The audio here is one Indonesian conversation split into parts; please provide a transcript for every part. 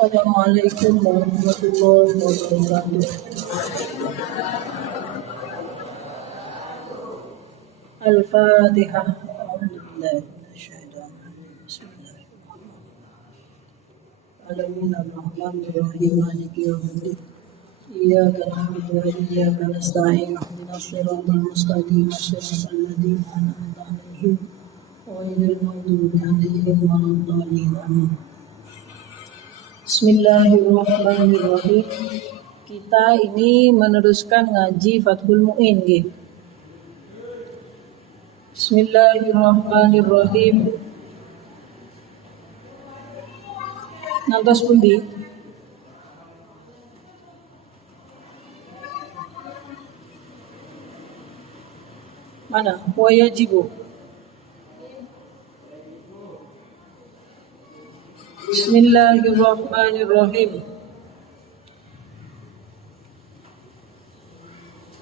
Assalamualaikum warahmatullahi wabarakatuh. Al-Fatihah. A'udzubillahi minasyaitonir rajim. Bismillahirrahmanirrahim. Ar-Rahmanir-Rahim. Maliki yaumiddin. Iyyaka na'budu wa iyyaka nasta'in. Ihdinas siratal mustaqim. Shiratal ladzina an'amta 'alaihim ghairil maghdubi 'alaihim waladdallin. Amin. Bismillahirrahmanirrahim. Kita ini meneruskan ngaji Fathul Mu'in nggih. Bismillahirrahmanirrahim. Ngantos pundi? Mana? Wayajibu. Bismillahirrahmanirrahim.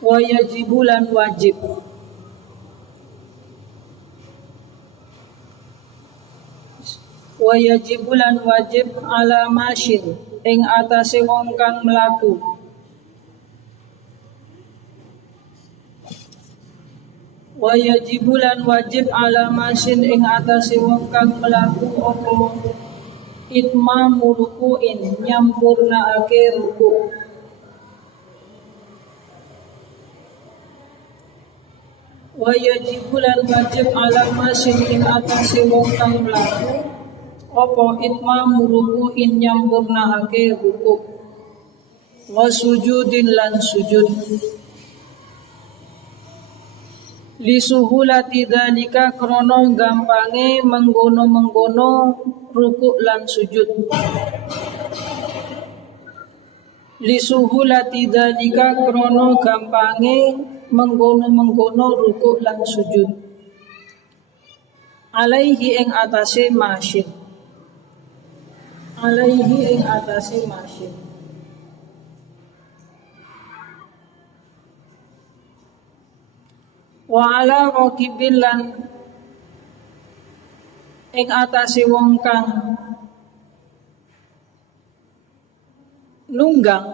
Wayajibu lan wajib. Wayajibu lan wajib ala masyin ing atase wong kang mlaku. Wayajibu lan wajib ala masyin ing atase wong kang mlaku apa itmamu ruku'in nyampurnaake ruku'. Wayajibu lan wajib ala masyin ing atase wong kang mlaku apa itmamu ruku'in nyampurnaake ruku'. Wa sujudin lan sujud. Lisuhulati dzalika krana gampange menggono-menggono rukuk lan sujud. Lisuhulati dzalika krana gampange menggono-menggono rukuk lan sujud. Alaihi ing atase masyin. Alaihi ing atase masyin. Wa ala raqibin lan ing atase wong kang nunggang.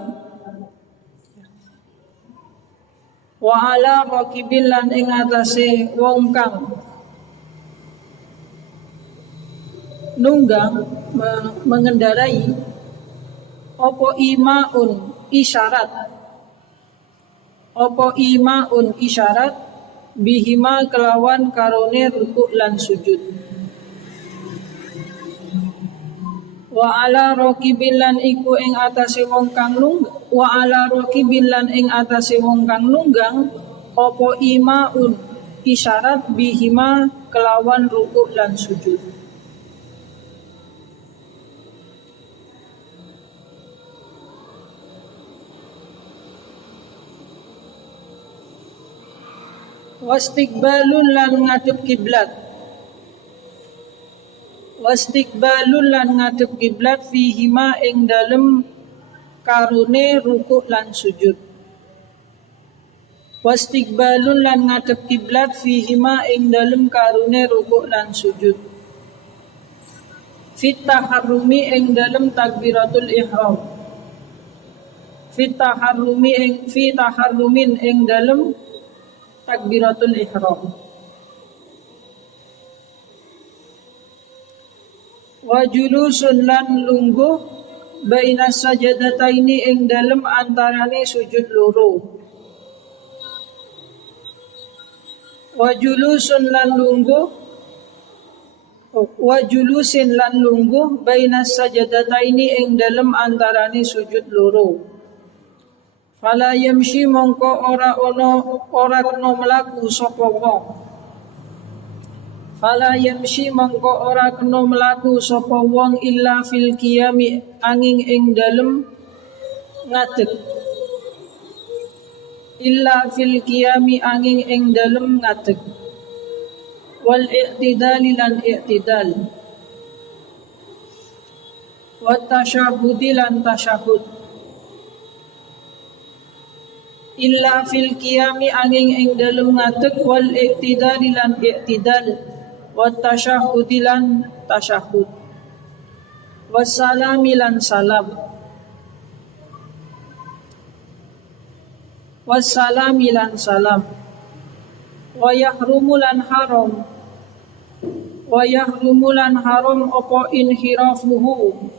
Wa ala raqibin lan ing atase wong kang nunggang mengendarai apa imaun isyarat. Apa imaun isyarat bihima kelawan karone rukuk lan sujud. Wa ala raqibil lan iku ing atase wong kang wa ala raqibil lan ing atase wong kang nunggang apa imaun isyarat bihima kelawan rukuk lan sujud. Wastiqbalun lan ngadep kiblat. Wastiqbalun lan ngadep kiblat fihima ing dalem karone rukuk lan sujud. Wastiqbalun lan ngadep kiblat fihima ing dalem karone rukuk lan sujud. Fit taharrumi ing dalem takbiratul ihram. Fit taharrumin ing dalem takbiratul ihram. Wa julusun lan lungguh baina sajadataini ing dalem antarane sujud loro. Wa julusun lan lungguh wa julusin lan lungguh baina sajadataini ing dalem antarane sujud loro. Fala yamshi mongko ora kena mlaku sapa wong. Fala yamshi mongko ora kena mlaku sapa wong illa fil qiyami angin ing dalem ngadeg. Illa fil qiyami angin ing dalem ngadeg. Wal i'tidali lan i'tidal. Wa tasyahudi lan tasyahud. Illa fil qiyami angin ing dalem ngadeg wal i'tidali lan i'tidal wa tasyahudi lan tasyahud. wassalami lan salam, wassalami lan salam, wa yahrumu lan haram, wa yahrumu lan haram apa inhirafuhu,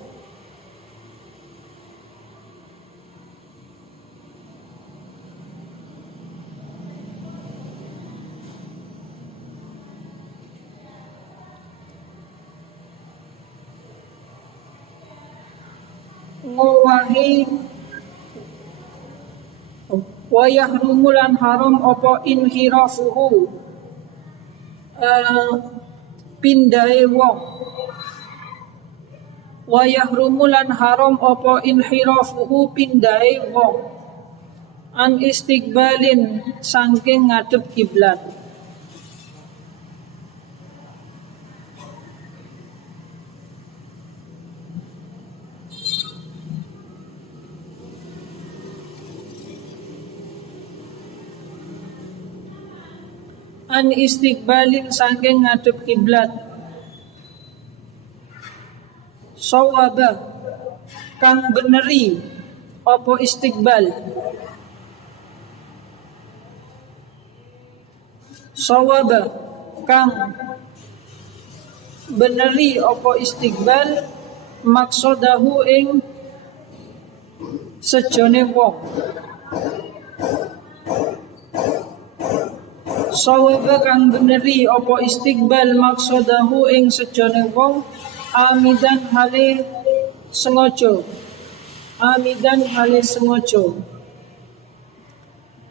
ngowahi, wa yahrumu lan haram apa inhirafuhu, pindahe wong, wa yahrumu lan haram apa inhirafuhu pindahe wong, an istiqbalin saking ngadep kiblat. An istiqbalin saking ngadep kiblat. Sawaba kang beneri apa istiqbal. Sawaba kang beneri apa istiqbal maksudahu ing sejone wong. Sawaba kang beneri apa istiqbal maksudahu ing sejone wong amidan hale sengaja, amidan hale sengaja,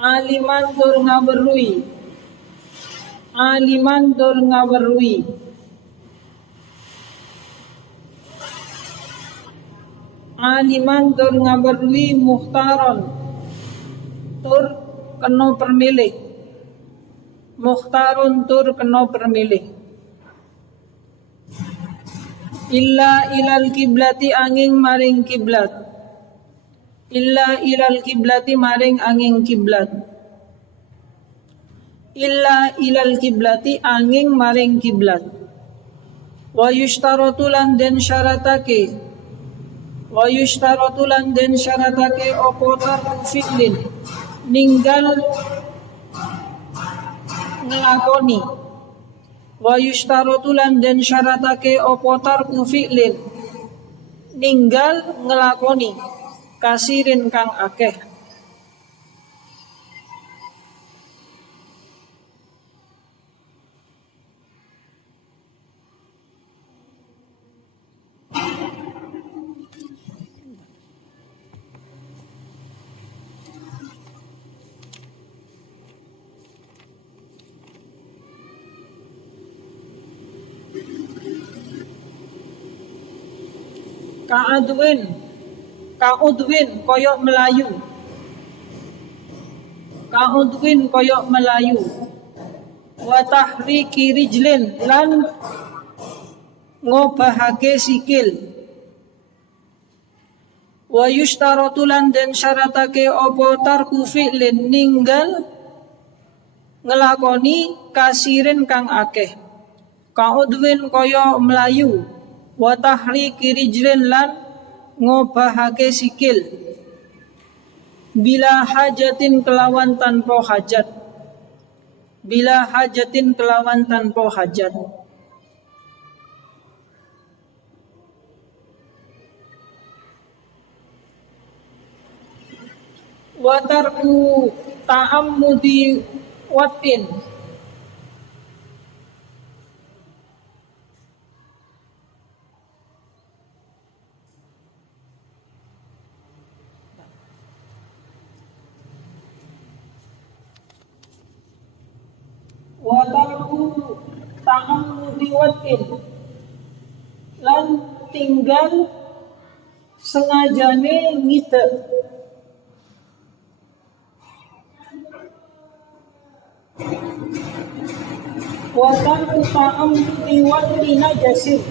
aliman tur ngaweruhi, aliman tur ngaweruhi, aliman tur ngaweruhi mukhtaron tur kena permilih, mukhtarun tur kena permilih. Illa ilal kiblati angin maring kiblat, illa ilal kiblati maring angin kiblat, illa ilal kiblati angin maring kiblat. Wa yushtaratu lan den syaratake, wa yushtaratu lan den syaratake apa tarku fi'lin ninggal nglakoni. Wa yushtaratu lan den syaratake apa tarku fi'lin ninggal nglakoni kasirin kang akeh. Ka'udwin koyok Melayu, ka'udwin koyok Melayu, wa tahriki rijlin lan ngobahake sikil, wa yushtaratu lan den syaratake apa tarku fi'lin ninggal ngelakoni kasirin kang akeh. Ka'udwin koyok Melayu, wa tahriki rijlin lan ngobahake sikil, bila hajatin kelawan tanpa hajat, bila hajatin kelawan tanpa hajat. Wa tarku ta'ammudi watin, wa tarku ta'ammudi watin lan tinggal sengajane ngite, wa tarku ta'ammudi watin najasin,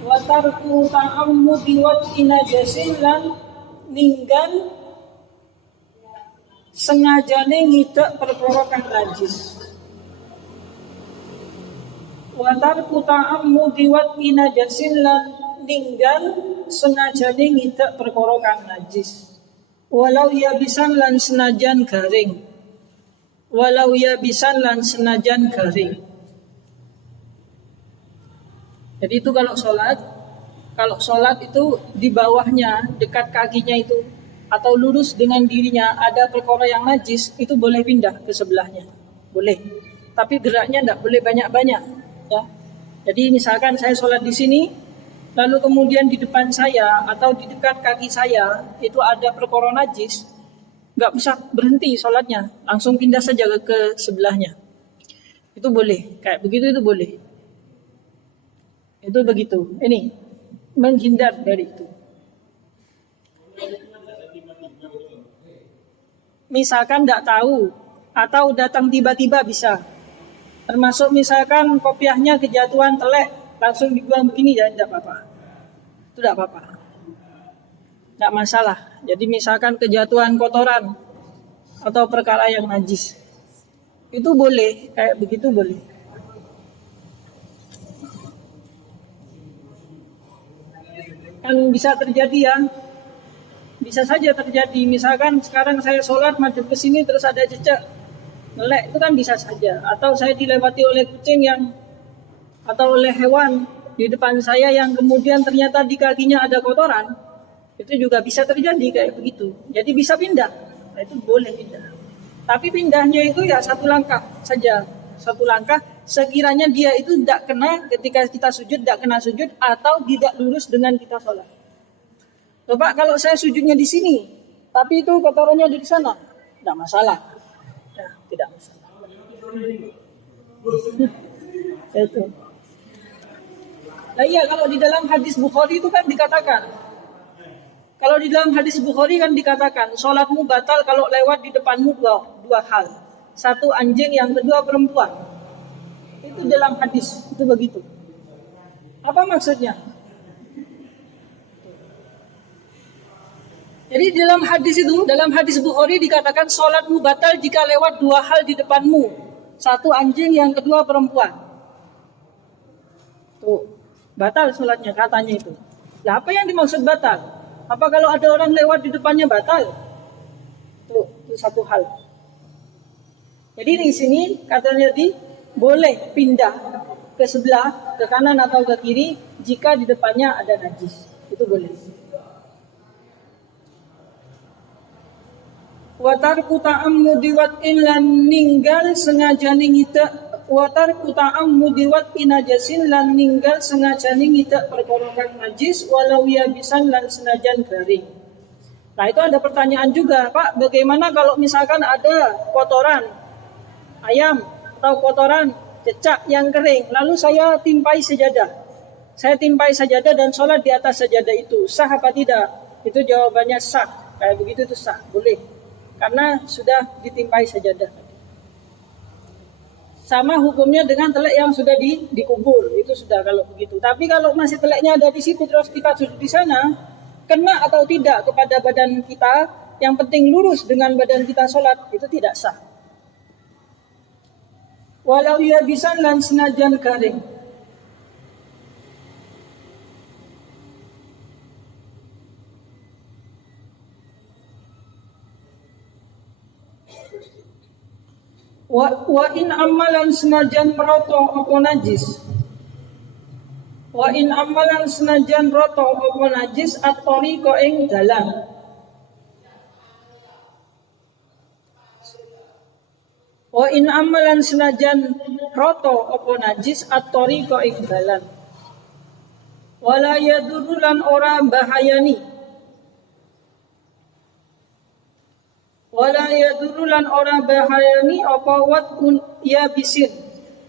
wa tarku ta'ammudi watin najasin lan ninggal sengajane ngidak perkara kang najis. Wa tarku ta'ammudi watin najasin lan ninggal senajane ngidak perkara kang najis. Walau ya bisan lan senajan garing. Walau ya bisan lan senajan garing. Jadi itu kalau sholat itu di bawahnya, dekat kakinya itu atau lurus dengan dirinya ada perkara yang najis, itu boleh pindah ke sebelahnya. Boleh. Tapi geraknya tidak boleh banyak-banyak, ya. Jadi misalkan saya sholat di sini, lalu kemudian di depan saya atau di dekat kaki saya itu ada perkara najis, nggak bisa berhenti sholatnya, langsung pindah saja ke sebelahnya. Itu boleh, kayak begitu itu boleh. Itu begitu. Ini menghindar dari itu. Misalkan tidak tahu atau datang tiba-tiba bisa. Termasuk misalkan kopiahnya kejatuhan telek, langsung dibuang begini ya tidak apa-apa. Itu tidak apa-apa. Tidak masalah. Jadi misalkan kejatuhan kotoran atau perkara yang najis, itu boleh, kayak begitu boleh. Kan bisa terjadi ya, bisa saja terjadi. Misalkan sekarang saya sholat madhep ke sini terus ada jejak melek, itu kan bisa saja. Atau saya dilewati oleh kucing atau oleh hewan di depan saya yang kemudian ternyata di kakinya ada kotoran, itu juga bisa terjadi kayak begitu. Jadi bisa pindah, nah, itu boleh pindah. Tapi pindahnya itu ya satu langkah saja, satu langkah. Sekiranya dia itu tidak kena ketika kita sujud, tidak kena sujud atau tidak lurus dengan kita sholat. Coba kalau saya sujudnya di sini, tapi itu kotorannya ada di sana, tidak masalah. Ya, tidak masalah. Itu. Nah iya, kalau di dalam hadis Bukhari itu kan dikatakan, kalau di dalam hadis Bukhari kan dikatakan, sholatmu batal kalau lewat di depanmu dua hal. Satu anjing, yang kedua perempuan. Itu dalam hadis, itu begitu. Apa maksudnya? Jadi dalam hadis Bukhari dikatakan sholatmu batal jika lewat dua hal di depanmu. Satu anjing, yang kedua perempuan. Tuh, batal sholatnya katanya itu. Nah, apa yang dimaksud batal? Apa kalau ada orang lewat di depannya batal? Tuh, itu satu hal. Jadi di sini katanya boleh pindah ke sebelah, ke kanan atau ke kiri jika di depannya ada najis. Itu boleh. Watar kuta'am mudiwat lan ninggal sengaja ngita watar kuta'am mudiwat inajasin lan ninggal sengaja ngita perkara kang najis walau ya bisan lan senajan garing. Nah itu ada pertanyaan juga, Pak, bagaimana kalau misalkan ada kotoran ayam atau kotoran cecak yang kering, lalu saya timpai sajadah. Saya timpai sajadah dan sholat di atas sajadah itu, sah apa tidak? Itu jawabannya sah. Kayak begitu itu sah, boleh. Karena sudah ditimpai sajadah. Sama hukumnya dengan telek yang sudah dikubur, itu sudah kalau begitu. Tapi kalau masih teleknya ada di situ terus kita sujud di sana, kena atau tidak kepada badan kita, yang penting lurus dengan badan kita sholat, itu tidak sah. Walau ia bisa lan senajan garing. Wa in amalan senajan roto apa najis. Wa in amalan senajan roto apa najis atori ko ing dalan. Wa in amalan senajan roto apa najis atori ko ing dalan. Wala yadurulan ora bahayani. Wala yadurulan ora bahayani apa wat ya bisin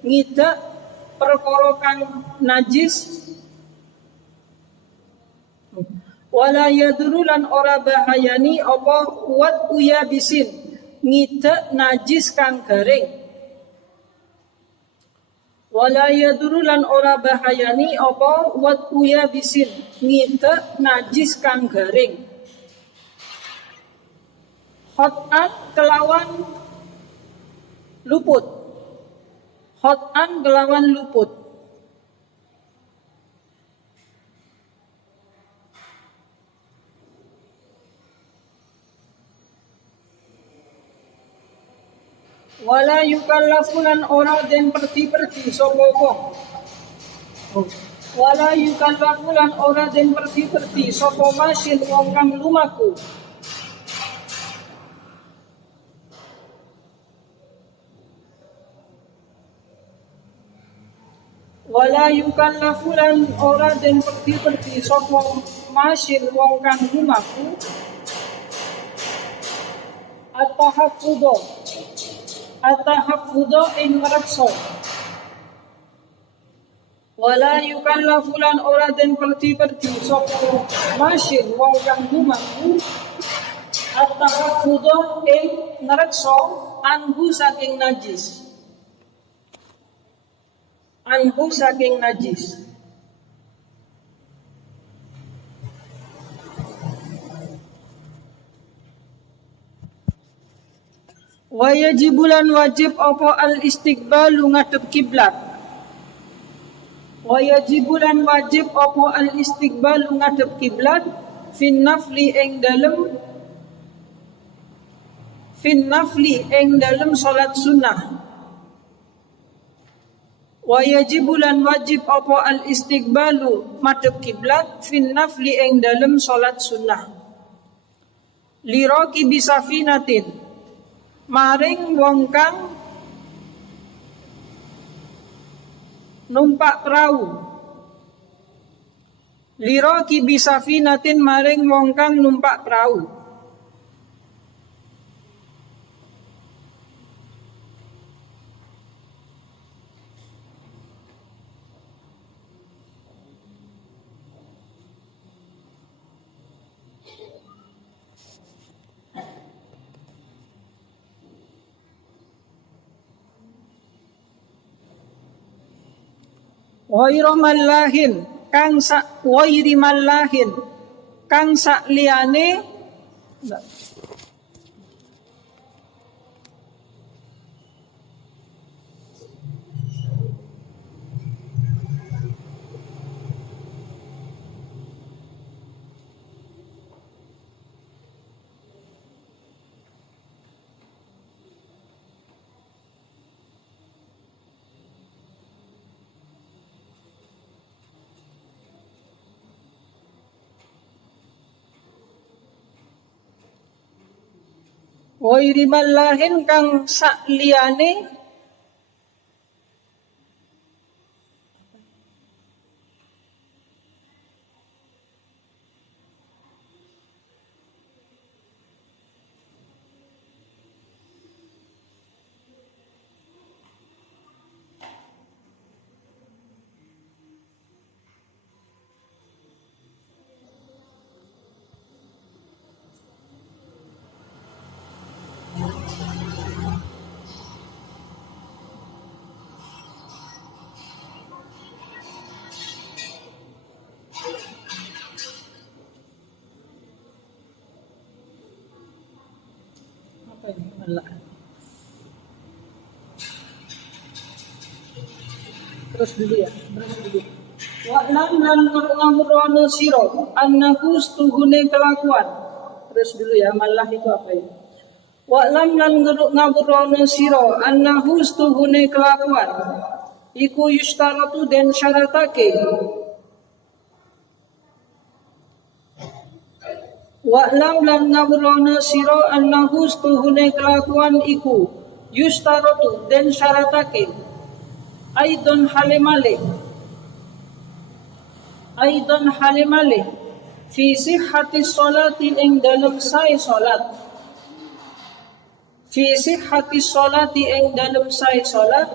ngida perkara kang najis. Wala yadurulan ora bahayani apa wat ya bisin ngida najis kang garing. Wala yadurulan ora bahayani apa wat ya bisin ngida najis kang garing. Khot'an kelawan luput. Khot'an kelawan luput. Wala yukallafulan ora den perti-perti sapa wong. Wala yukallafulan ora den perti-perti sapa masin wong kang lumaku. Wala yukallafulan ora den perti-perti sapa masin wong kang lumaku. At-tahaffudo ing ngrekso. Wala yukallafulan ora den perti-perti sapa masin wong kang lumaku. At-tahaffudo ing ngrekso anhu saking najis. Anhu saking najis. Wa yajibulan wajib apa al istiqbalu ngadep kiblat. Wa yajibulan wajib apa al istiqbalu ngadep kiblat fin nafli ing dalem salat sunnah. Wa yajibulan wajib apa al istiqbalu madhep kiblat fin nafli ing dalem salat sunnah. Liraki bisafinatin maring wong kang numpak perahu. Liraki bisafinatin maring wong kang numpak perahu. Wairi mallahin kang sak liyane wairi mallahin kang sak liyane Terus dulu. Wa'lam lan ngamurwana sira annahu stuhune kelakuan. Terus dulu ya, malah itu apa ya? Wa'lam lan ngamurwana sira annahu stuhune kelakuan. Iku yustaratu den syaratake. Wa'lam lan ngamurwana sira annahu stuhune kelakuan iku yustaratu den syaratake. Aidon halimale fi sihhati sholati ing dalem sae salat. Fi sihhati sholati ing dalem sae salat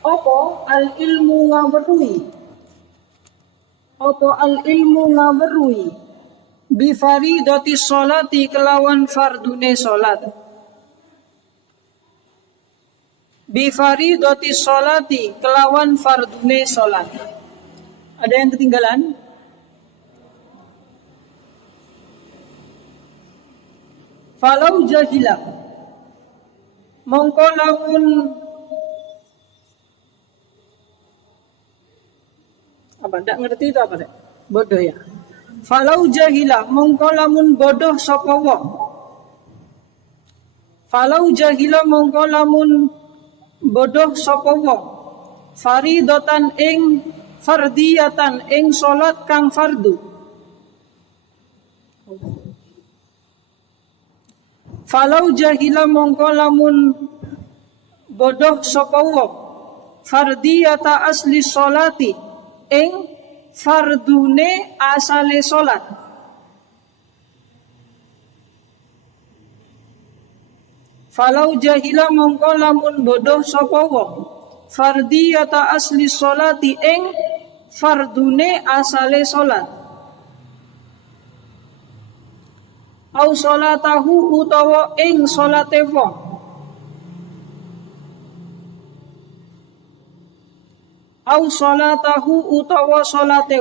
apa al ilmu ngaweruhi bi faridati sholati kelawan fardune salat. Bi faridati sholati kelawan fardune salat. Ada yang ketinggalan? Falau jahila mongko lamun apa ndak ngerti itu apa dek? Bodoh ya. Falau jahila mongko lamun bodoh sapa wong. Falau jahila mongko lamun bodoh sapa wong faridatan ing fardiyatan ing salat kang fardu. Falau jahila mongko lamun bodoh sapa wong fardiyata asli salati ing fardune asale salat. Falau jahila mongko lamun bodoh sapa wong fardiyata asli salati ing fardune asale salat. Au salatahu utawa ing salate wong. Au salatahu utawa salate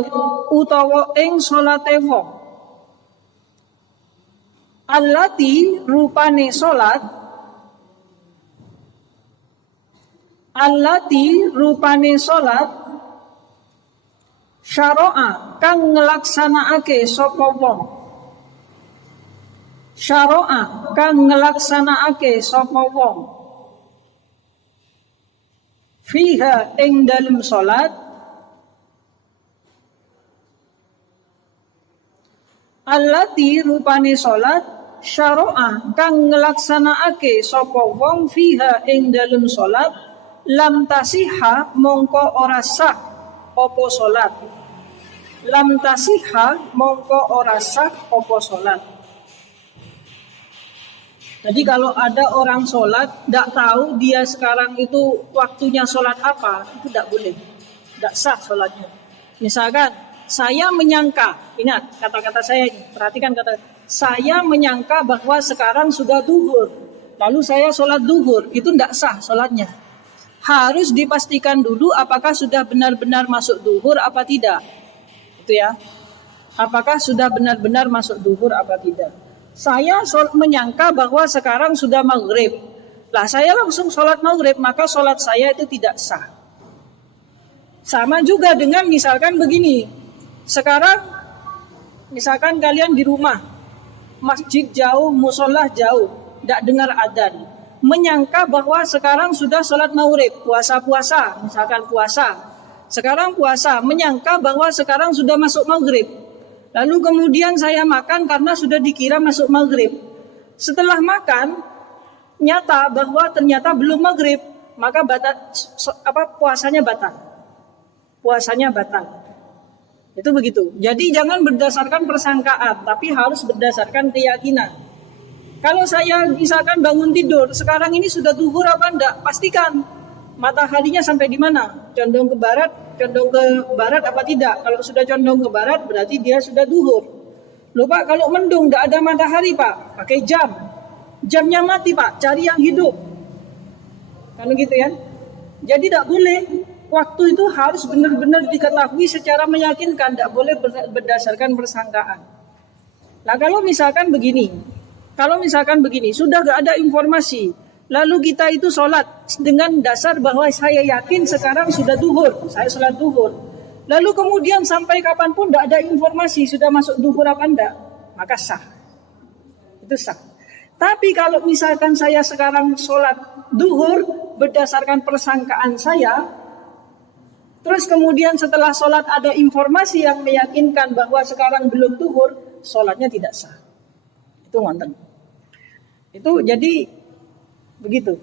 utawa ing salate wong. Allati rupane salat. Allati rupane salat syara'a kang ngelaksanakake sapa wong. Syara'a kang ngelaksanakake sapa wong. Fiha ing dalem salat. Allati rupane salat syara'a kang ngelaksanakake sapa wong fiha ing dalem salat. Lam tasiha mongko ora sah apa salat. Lam tasiha mongko ora sah apa salat. Jadi kalau ada orang sholat tidak tahu dia sekarang itu waktunya sholat apa, itu tidak boleh, tidak sah sholatnya. Misalkan saya menyangka, ingat kata-kata saya ini, perhatikan kata saya menyangka bahwa sekarang sudah duhur, lalu saya sholat duhur, itu tidak sah sholatnya. Harus dipastikan dulu apakah sudah benar-benar masuk duhur apa tidak. Itu ya. Apakah sudah benar-benar masuk duhur apa tidak. Saya menyangka bahwa sekarang sudah maghrib. Lah saya langsung sholat maghrib, maka sholat saya itu tidak sah. Sama juga dengan misalkan begini. Sekarang misalkan kalian di rumah, masjid jauh, musolah jauh, tidak dengar adzan. Menyangka bahwa sekarang sudah sholat maghrib, puasa-puasa, misalkan puasa. Sekarang puasa, menyangka bahwa sekarang sudah masuk maghrib. Lalu kemudian saya makan karena sudah dikira masuk maghrib. Setelah makan, nyata bahwa ternyata belum maghrib, maka puasanya batal. Puasanya batal. Itu begitu. Jadi jangan berdasarkan persangkaan, tapi harus berdasarkan keyakinan. Kalau saya misalkan bangun tidur, sekarang ini sudah duhur apa enggak? Pastikan mataharinya sampai di mana? Condong ke barat apa tidak? Kalau sudah condong ke barat berarti dia sudah duhur. Loh Pak, kalau mendung enggak ada matahari Pak, pakai jam. Jamnya mati Pak, cari yang hidup. Kan gitu ya. Jadi tidak boleh. Waktu itu harus benar-benar diketahui secara meyakinkan, tidak boleh berdasarkan persangkaan. Nah kalau misalkan begini, sudah gak ada informasi, lalu kita itu sholat dengan dasar bahwa saya yakin sekarang sudah duhur, saya sholat duhur. Lalu kemudian sampai kapanpun tidak ada informasi sudah masuk duhur apa enggak, maka sah. Itu sah. Tapi kalau misalkan saya sekarang sholat duhur berdasarkan persangkaan saya, terus kemudian setelah sholat ada informasi yang meyakinkan bahwa sekarang belum duhur, sholatnya tidak sah. Itu ngonten. Itu jadi begitu.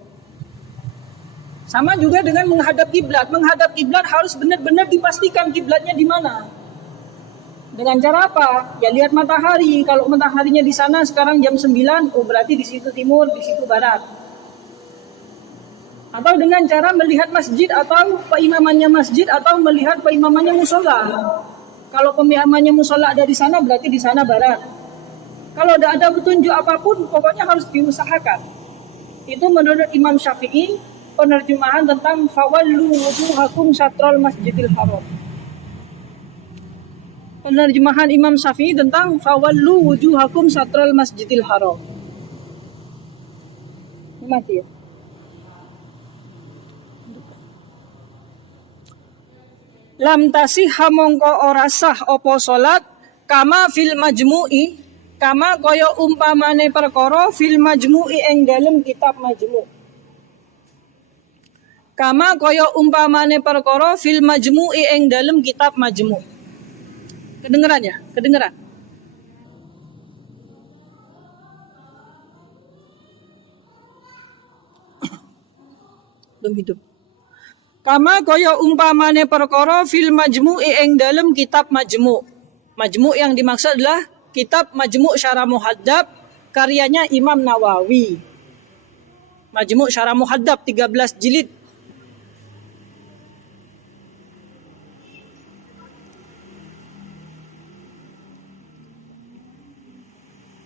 Sama juga dengan menghadap kiblat. Menghadap kiblat harus benar-benar dipastikan kiblatnya di mana. Dengan cara apa? Ya lihat matahari. Kalau mataharinya di sana sekarang jam 9, oh berarti di situ timur, di situ barat. Atau dengan cara melihat masjid atau peimamannya masjid atau melihat peimamannya musola. Kalau peimamannya musola ada di sana berarti di sana barat. Kalau tidak ada petunjuk apapun, pokoknya harus diusahakan. Itu menurut Imam Syafi'i, penerjemahan tentang fawallu wujuhakum syatrul masjidil haram. Penerjemahan Imam Syafi'i tentang fawallu wujuhakum syatrul masjidil haram. Mati ya. Lam tasihha mongko ora sah apa salat kama fil majmu'i Kama kaya umpamane perkara fil majmu'i ing dalem kitab majmu'. Kama kaya umpamane perkara fil majmu'i ing dalem kitab majmu'. Kedengeran ya? Kedengeran? Belum hidup. Kama kaya umpamane perkara fil majmu'i ing dalem kitab majmu'. Majmu' yang dimaksud adalah kitab Majmu' Syarah Muhaddab karyanya Imam Nawawi. Majmu' Syarah Muhaddab 13 jilid.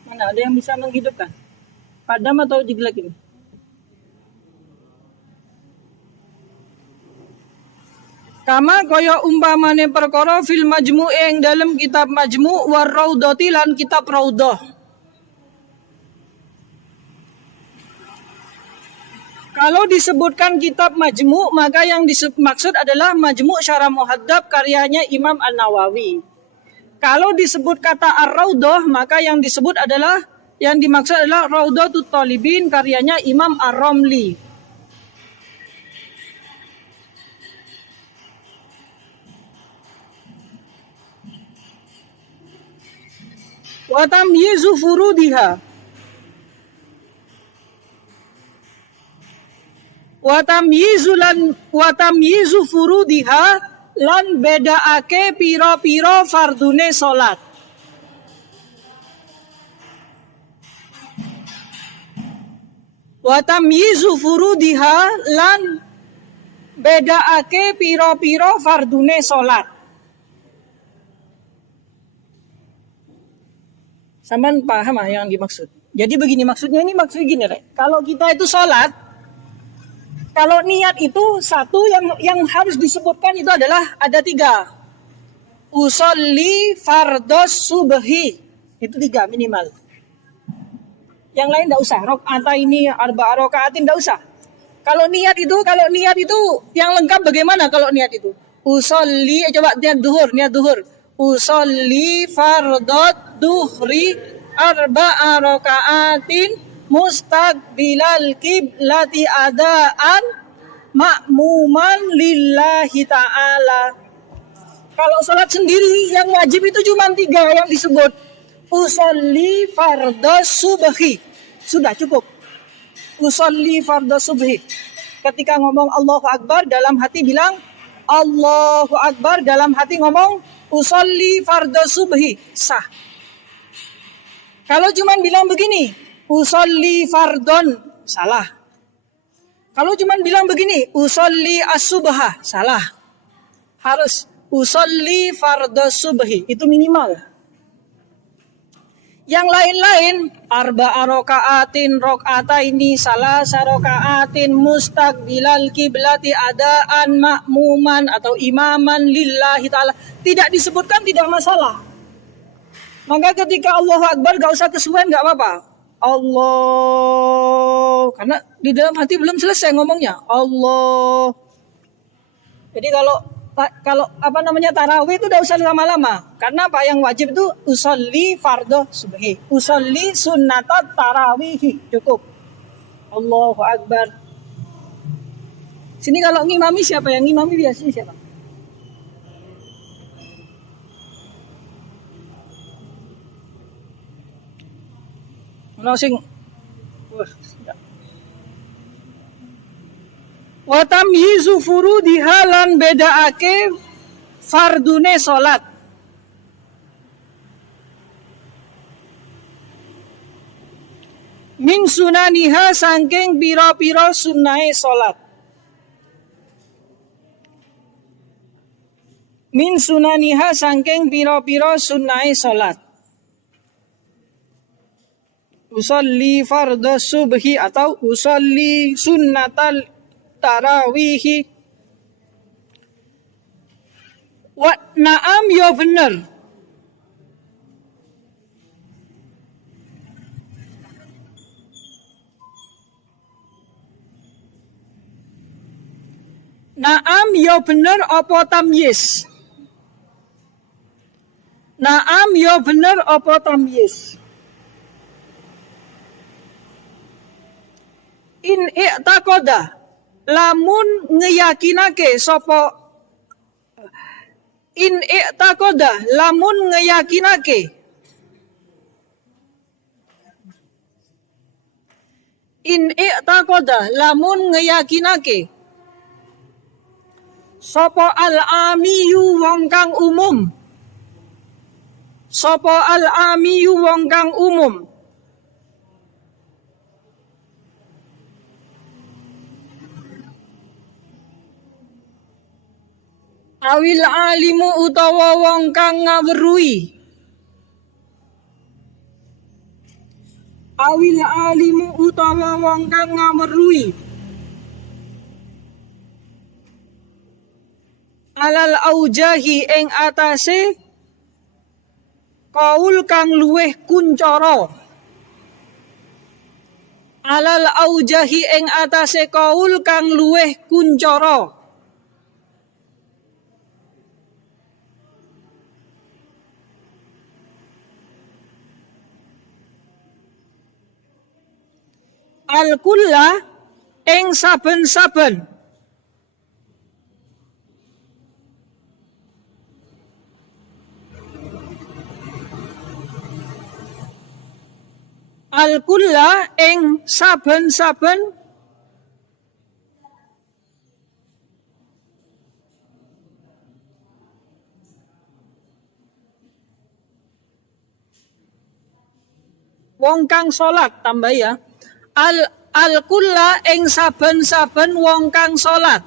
Mana ada yang bisa menghidupkan? Padam atau digelak ini? Kama kaya umpamane perkara fil majmu' ing dalam kitab majmu' war raudhati lan kitab raudhah. Kalau disebutkan kitab majmu' maka yang dimaksud adalah Majmu' Syarah Muhaddab karyanya Imam An-Nawawi. Kalau disebut kata ar-raudhah maka yang dimaksud adalah Raudhatut Thalibin karyanya Imam Ar-Ramli. Wa tamyizu furudiha wa tamyizu furudiha lan bedaake pira-pira fardune salat. Wa tamyizu furudiha lan bedaake pira-pira fardune salat. Saman paham yang dimaksud. Jadi begini maksudnya, ini maksudnya gini, Rek. Kalau kita itu sholat, kalau niat itu satu yang harus disebutkan itu adalah ada 3. Usolli fardos subhi. Itu 3 minimal. Yang lain enggak usah. Rakaat ini, arba rakaatin enggak usah. Kalau niat itu yang lengkap bagaimana kalau niat itu? Usolli, coba niat duhur. Usolli fardot duhri arba'a raka'atin mustaqbilal qiblati adaan ma'muman lillahi ta'ala. Kalau sholat sendiri yang wajib itu cuma 3 yang disebut. Usolli fardhu subhi. Sudah cukup. Usolli fardhu subhi. Ketika ngomong Allahu Akbar dalam hati bilang Allahu Akbar, dalam hati ngomong usolli fardhu subhi, sah. Kalau cuman bilang begini, usolli fardhon, salah. Kalau cuman bilang begini, usolli as-subha, salah. Harus usolli fardhu subhi, itu minimal. Yang lain-lain, arba'a raka'atin raka'ataini salasa raka'atin mustaqbilal kiblati adaan ma'muman atau imaman lillahi ta'ala, tidak disebutkan tidak masalah. Maka ketika Allahu Akbar gak usah kesuwen, gak apa-apa. Allah, karena di dalam hati belum selesai ngomongnya. Allah. Jadi kalau tarawih itu udah usah lama-lama. Karena apa yang wajib itu usolli fardhu subhi, usolli sunnatat tarawih, cukup. Allahu Akbar. Sini kalau ngimami siapa yang ngimami biasanya siapa? Sing wa tamyizu furudiha lan bedaake fardune salat. Min sunaniha saking pira-pira sunnahe salat. Min sunaniha saking pira-pira sunnahe salat. Usolli fardhu subhi atau usolli sunnatal tarawihi. Wa na'am ya bener. Na'am ya bener apa tamyiz? Na'am ya bener apa tamyiz? In i'taqada lamun ngeyakinake sapa in i'taqada lamun ngeyakinake in i'taqada lamun ngeyakinake sapa al-amiyu wong kang umum sapa al-amiyu wong kang umum awil alimu utawa wong kang ngaweruhi awil alimu utawa wong kang ngaweruhi alal aujahi ing atase kaul kang luweh kuncara alal aujahi ing atase kaul kang luweh kuncara al kulla ing saben-saben al kulla ing saben-saben wong kang salat tambah ya al kulla ing saben-saben wong kang salat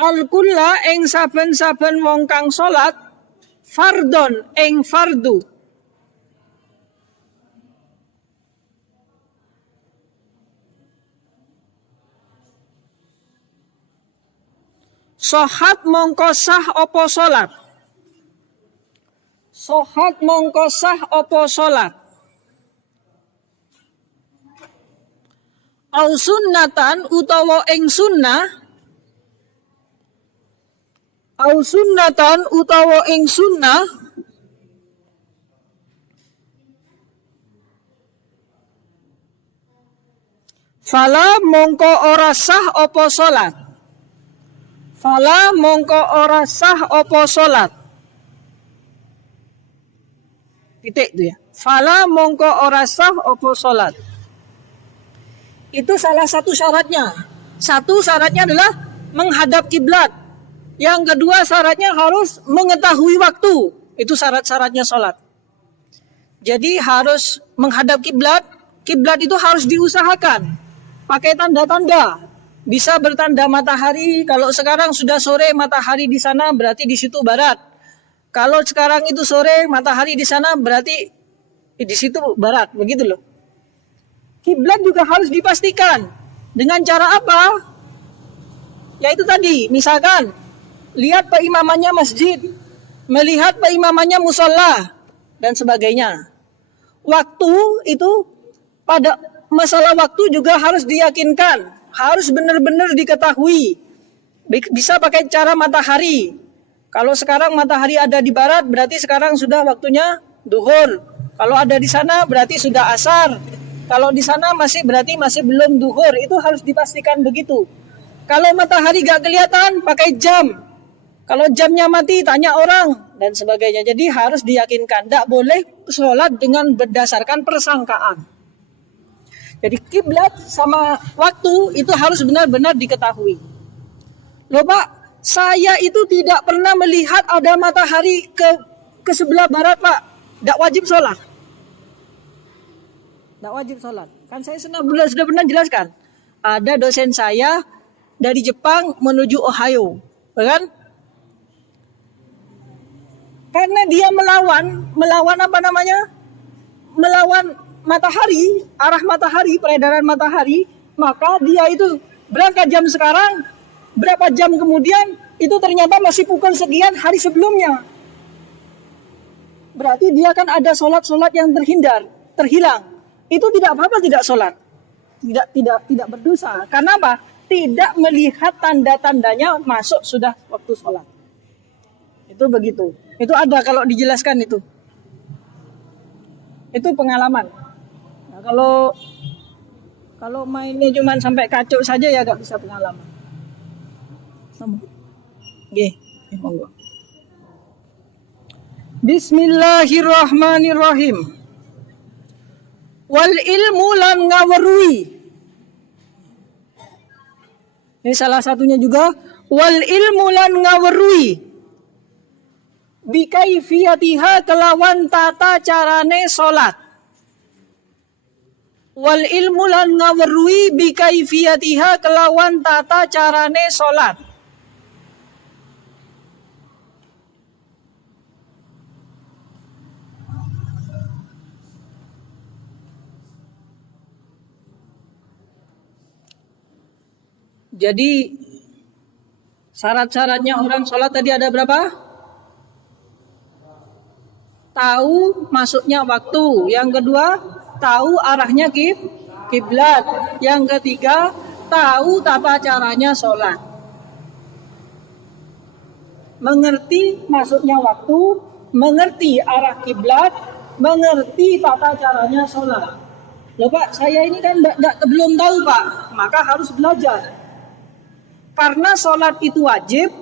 al kulla ing saben-saben wong kang salat fardon ing fardu sohat mongko sah apa salat sohat mongko sah apa salat au sunnatan utawa ing sunnah au sunnatan utawa ing sunnah fala mongko ora sah apa salat fala mongko ora sah apa salat titik itu ya fala mongko ora sah apa salat itu salah satu syaratnya adalah menghadap kiblat. Yang kedua syaratnya harus mengetahui waktu. Itu syarat-syaratnya sholat. Jadi harus menghadap kiblat. Kiblat itu harus diusahakan. Pakai tanda-tanda. Bisa bertanda matahari. Kalau sekarang sudah sore matahari di sana berarti di situ barat. Kalau sekarang itu sore matahari di sana berarti di situ barat. Begitu loh. Kiblat juga harus dipastikan. Dengan cara apa? Yaitu tadi, misalkan lihat peimamannya masjid, melihat peimamannya musola, dan sebagainya. Waktu itu, pada masalah waktu juga harus diyakinkan, harus benar-benar diketahui. Bisa pakai cara matahari. Kalau sekarang matahari ada di barat, berarti sekarang sudah waktunya duhur. Kalau ada di sana, berarti sudah asar. Kalau di sana berarti masih belum duhur. Itu harus dipastikan begitu. Kalau matahari gak kelihatan, pakai jam. Kalau jamnya mati, tanya orang, dan sebagainya. Jadi harus diyakinkan. Tidak boleh sholat dengan berdasarkan persangkaan. Jadi kiblat sama waktu itu harus benar-benar diketahui. Loh Pak, saya itu tidak pernah melihat ada matahari ke sebelah barat Pak. Tidak wajib sholat. Tidak wajib sholat. Kan saya sudah pernah jelaskan. Ada dosen saya dari Jepang menuju Ohio. Kan? Karena dia melawan apa namanya? Melawan matahari, arah matahari, peredaran matahari, maka dia itu berangkat jam sekarang, berapa jam kemudian itu ternyata masih pukul sekian hari sebelumnya. Berarti dia kan ada sholat-sholat yang terhilang. Itu tidak apa-apa tidak sholat, tidak berdosa. Karena apa? Tidak melihat tanda-tandanya masuk sudah waktu sholat. Itu begitu. Itu ada kalau dijelaskan itu. Itu pengalaman. Nah, kalau mainnya cuma sampai kacau saja ya gak bisa pengalaman. Nggih, monggo. Bismillahirrahmanirrahim. Wal ilmu lan ngaweruhi. Ini salah satunya juga wal ilmu lan ngaweruhi. Bikaifiyatiha kelawan tata carane salat. Wal ilmu lan ngaweruhi bikaifiyatiha kelawan tata carane salat. Jadi syarat-syaratnya orang sholat tadi ada berapa? Tahu masuknya waktu. Yang kedua, tahu arahnya kiblat. Yang ketiga, tahu tata caranya sholat. Mengerti masuknya waktu, mengerti arah kiblat, mengerti tata caranya sholat. Loh Pak, saya ini kan belum tahu Pak, maka harus belajar. Karena sholat itu wajib,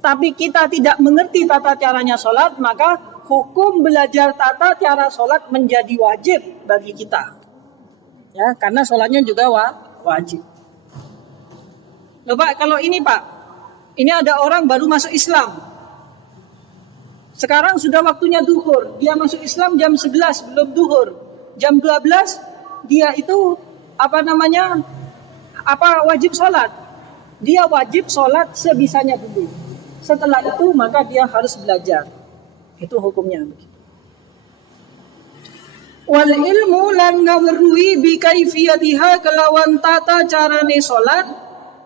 tapi kita tidak mengerti tata caranya sholat, maka hukum belajar tata cara sholat menjadi wajib bagi kita. Ya, karena sholatnya juga wajib. Loh Pak, kalau ini Pak, ini ada orang baru masuk Islam. Sekarang sudah waktunya duhur, dia masuk Islam jam 11 belum duhur. Jam 12 dia itu wajib sholat. Dia wajib sholat sebisanya dulu. Setelah itu maka dia harus belajar. Itu hukumnya. Wal ilmu lan ngaweruhi bikaifiyatiha kelawan tata carane sholat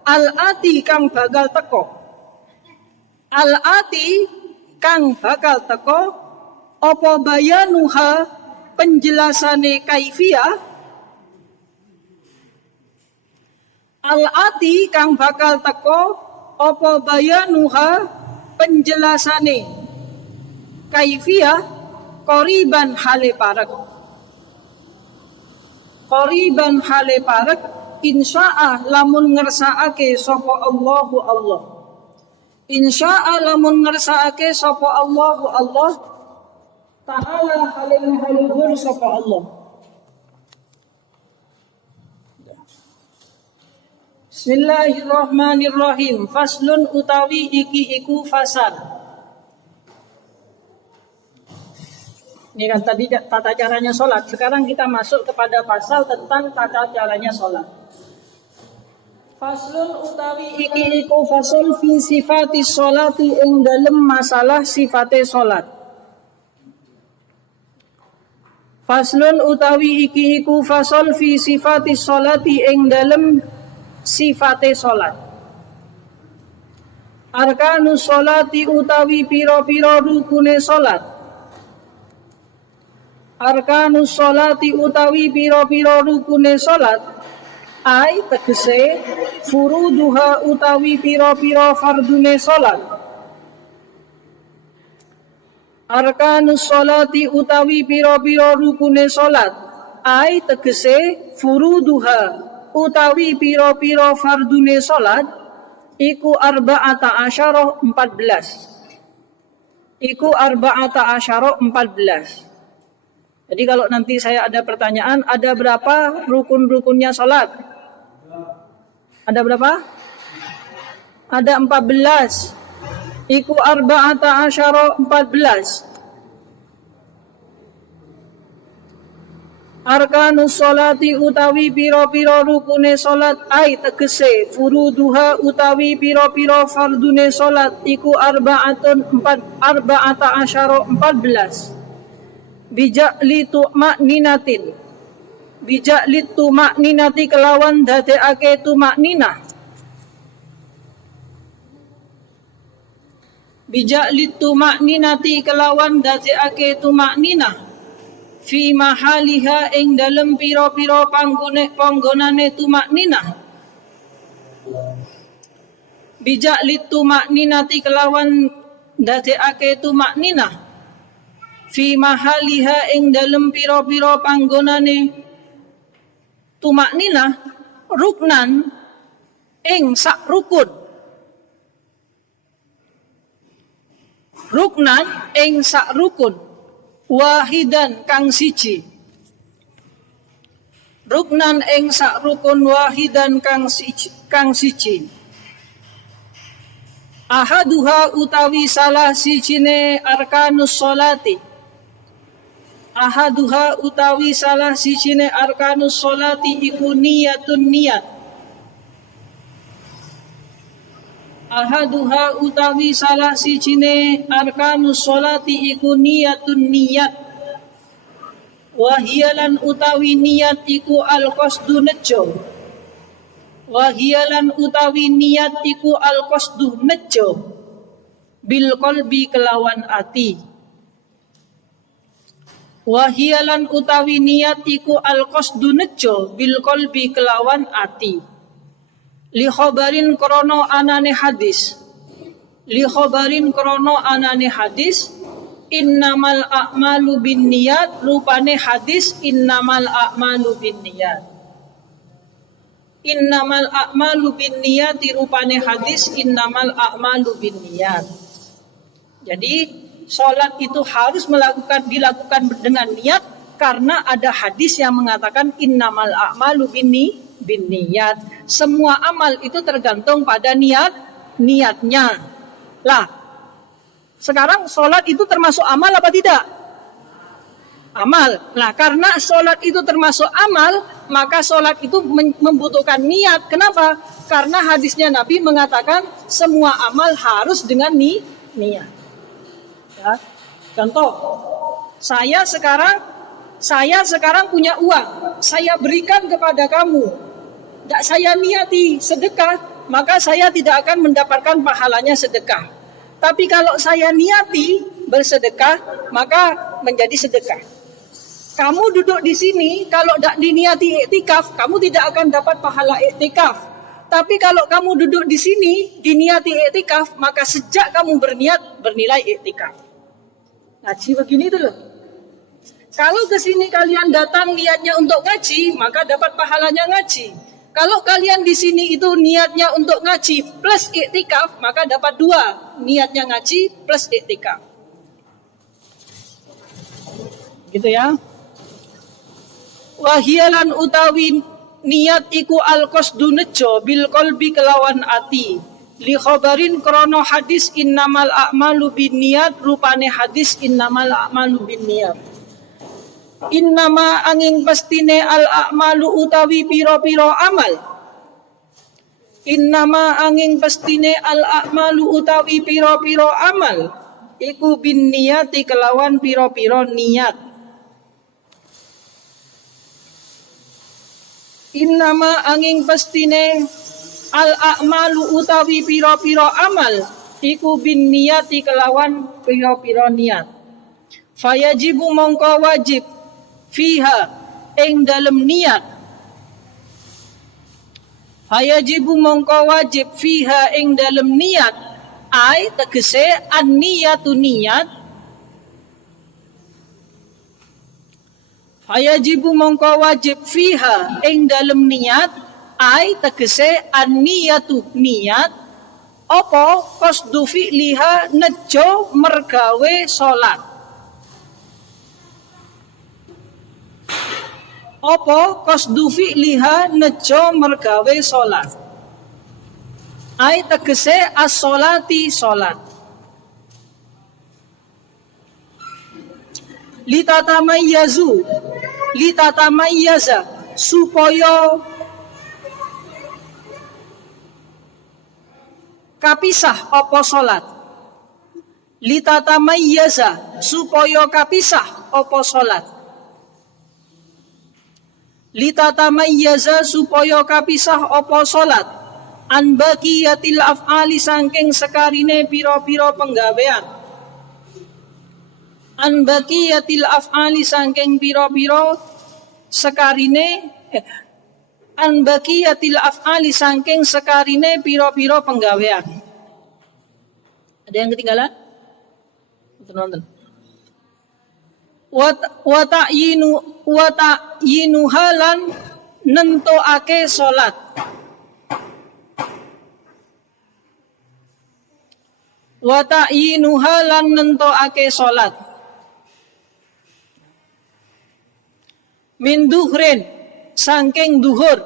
al-ati kang bakal teko. Al-ati kang bakal teko apa bayanuha penjelasane kaifiyah. Al-ati kang bakal teko apa bayanuha penjelasane kaifiyah qoriban hale parek. Qoriban hale parek insya'a lamun ngersakake sapa Allahu Allah. Insya'a lamun ngersakake sapa Allahu Allah ta'ala hale haluhur sapa Allah. Bismillahirrahmanirrahim. Faslun utawi iki iku fasal. Ini kan tadi tata caranya sholat. Sekarang kita masuk kepada pasal tentang tata caranya sholat. Faslun utawi iki iku fasal fi sifati sholati ing dalem masalah sifate sholat. Faslun utawi iki iku fasal fi sifati sholati ing dalem sifate sholat. Arkanus sholati utawi piro-piro rukune sholat. Arkanus sholati utawi piro-piro rukune sholat. Ai tegese furuduha utawi piro-piro fardune sholat. Arkanus sholati utawi piro-piro rukune sholat. Ai tegese furuduha utawi piro-piro fardune sholat iku arba'ata asyara 14. Iku arba'ata asyara 14. Jadi kalau nanti saya ada pertanyaan, ada berapa rukun-rukunnya sholat? Ada berapa? Ada 14. Iku arba'ata asyara 14. Arkanus sholati utawi piro-piro rukune sholat ai tegese furuduha utawi piro-piro fardune sholat iku arba'ata asyara 14. Bijak litu makninatin. Bijak litu makninati kelawan dadekake tu makninah. Bijak litu makninati kelawan dadekake tu makninah. Fi mahaliha ing dalem piro-piro panggonane tumakninah. Bijak litu makninati kelawan dadekake tumakninah. fi mahaliha ing dalem pira-pira panggonane tumakninah ruknan ing sak rukun. Ruknan ing sak rukun wahidan kang siji. Ruknan ing sak rukun wahidan kang siji. Ahaduha utawi salah sijine arkanus sholati. Ahaduha utawi salah sijine arkanus sholati iku niyatun niyat. Ahaduha utawi salah sijine arkanus sholati iku niyatun niyat. Wahiyalan utawi niat iku al-qasdu nejo. Wahiyalan utawi niat iku al-qasdu nejo. Bil qalbi kelawan ati. Wahiyalan utawi niat iku al-qasdu nejo. Bil qalbi kelawan ati. Li khobarin krono anane hadis. Li khobarin krono anane hadis. Innamal a'malu bin niyat, rupane hadis innamal a'malu bin niyat. Innamal a'malu bin niyat, rupane hadis innamal a'malu bin niyat. Jadi sholat itu harus dilakukan dengan niat karena ada hadis yang mengatakan innamal a'malu bin niyat. Semua amal itu tergantung pada niatnya. Lah, sekarang sholat itu termasuk amal apa tidak? Amal. Nah, karena sholat itu termasuk amal, maka sholat itu membutuhkan niat. Kenapa? Karena hadisnya Nabi mengatakan semua amal harus dengan niat. Ya. Contoh, saya sekarang punya uang, saya berikan kepada kamu. Tidak saya niati sedekah, maka saya tidak akan mendapatkan pahalanya sedekah. Tapi kalau saya niati bersedekah, maka menjadi sedekah. Kamu duduk di sini, kalau tidak diniati iktikaf, kamu tidak akan dapat pahala iktikaf. Tapi kalau kamu duduk di sini, diniati iktikaf, maka sejak kamu berniat, bernilai iktikaf. Ngaji begini itu loh. Kalau ke sini kalian datang niatnya untuk ngaji, maka dapat pahalanya ngaji. Kalau kalian di sini itu niatnya untuk ngaji plus iktikaf, maka dapat 2, niatnya ngaji plus iktikaf. Gitu ya. Wahiyalan utawi niat iku al-qasdu nejo bil qalbi kelawan ati. Li khobarin krono hadis innamal a'malu bin niyat, rupane hadis innamal a'malu bin niyat. Innama angin pastine al-a'malu utawi piro-piro amal. Innama angin pastine al-a'malu utawi piro-piro amal. Iku bin niyati kelawan piro-piro niat. Innama angin pastine al-a'malu utawi piro-piro amal. Iku bin niyati kelawan piro-piro niat. Fayajibu mongko wajib fiha ing dalem niat. Fayajibu mongko wajib fiha ing dalem niat. Ai tegese an-niyatu niat. Fayajibu mongko wajib fiha ing dalem niat. Ai tegese an-niyatu niat. Apa qasdu fi'liha nejo mergawe salat. Apa qasdu fi'liha nejo mergawe salat. Ai tegese as-sholati salat. Litatamayyaza supaya kapisah apa salat. Litatamayyaza supaya kapisah apa salat. Litatamayyaza supaya kapisah apa salat. An baqiyatil af'ali saking sekarine pira-pira penggawean. An baqiyatil af'ali saking pira-pira sekarine an baqiyatil af'ali saking sekarine pira-pira penggawean. Ada yang ketinggalan? Nonton. wa ta'yinu halan nentoake salat. Wa ta'yinu halan nentoake salat. Min duhrin saking duhur.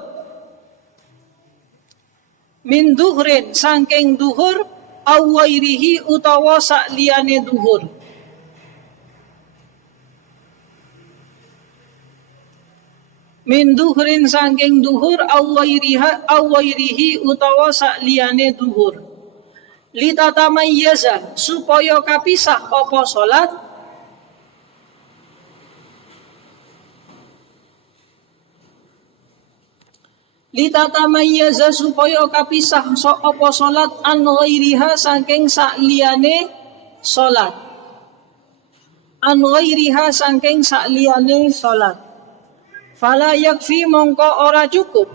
Min duhrin saking duhur awairihi utawa sakliyane duhur. Min duhrin saking duhur awairihi utawa sakliyane duhur. Litatamayyaza supaya kapisah apa salat. Litatamayyaza supaya kapisah apa salat an ghairiha saking sakliyane salat. An ghairiha saking sakliyane salat. Fala yakfi mongko ora cukup.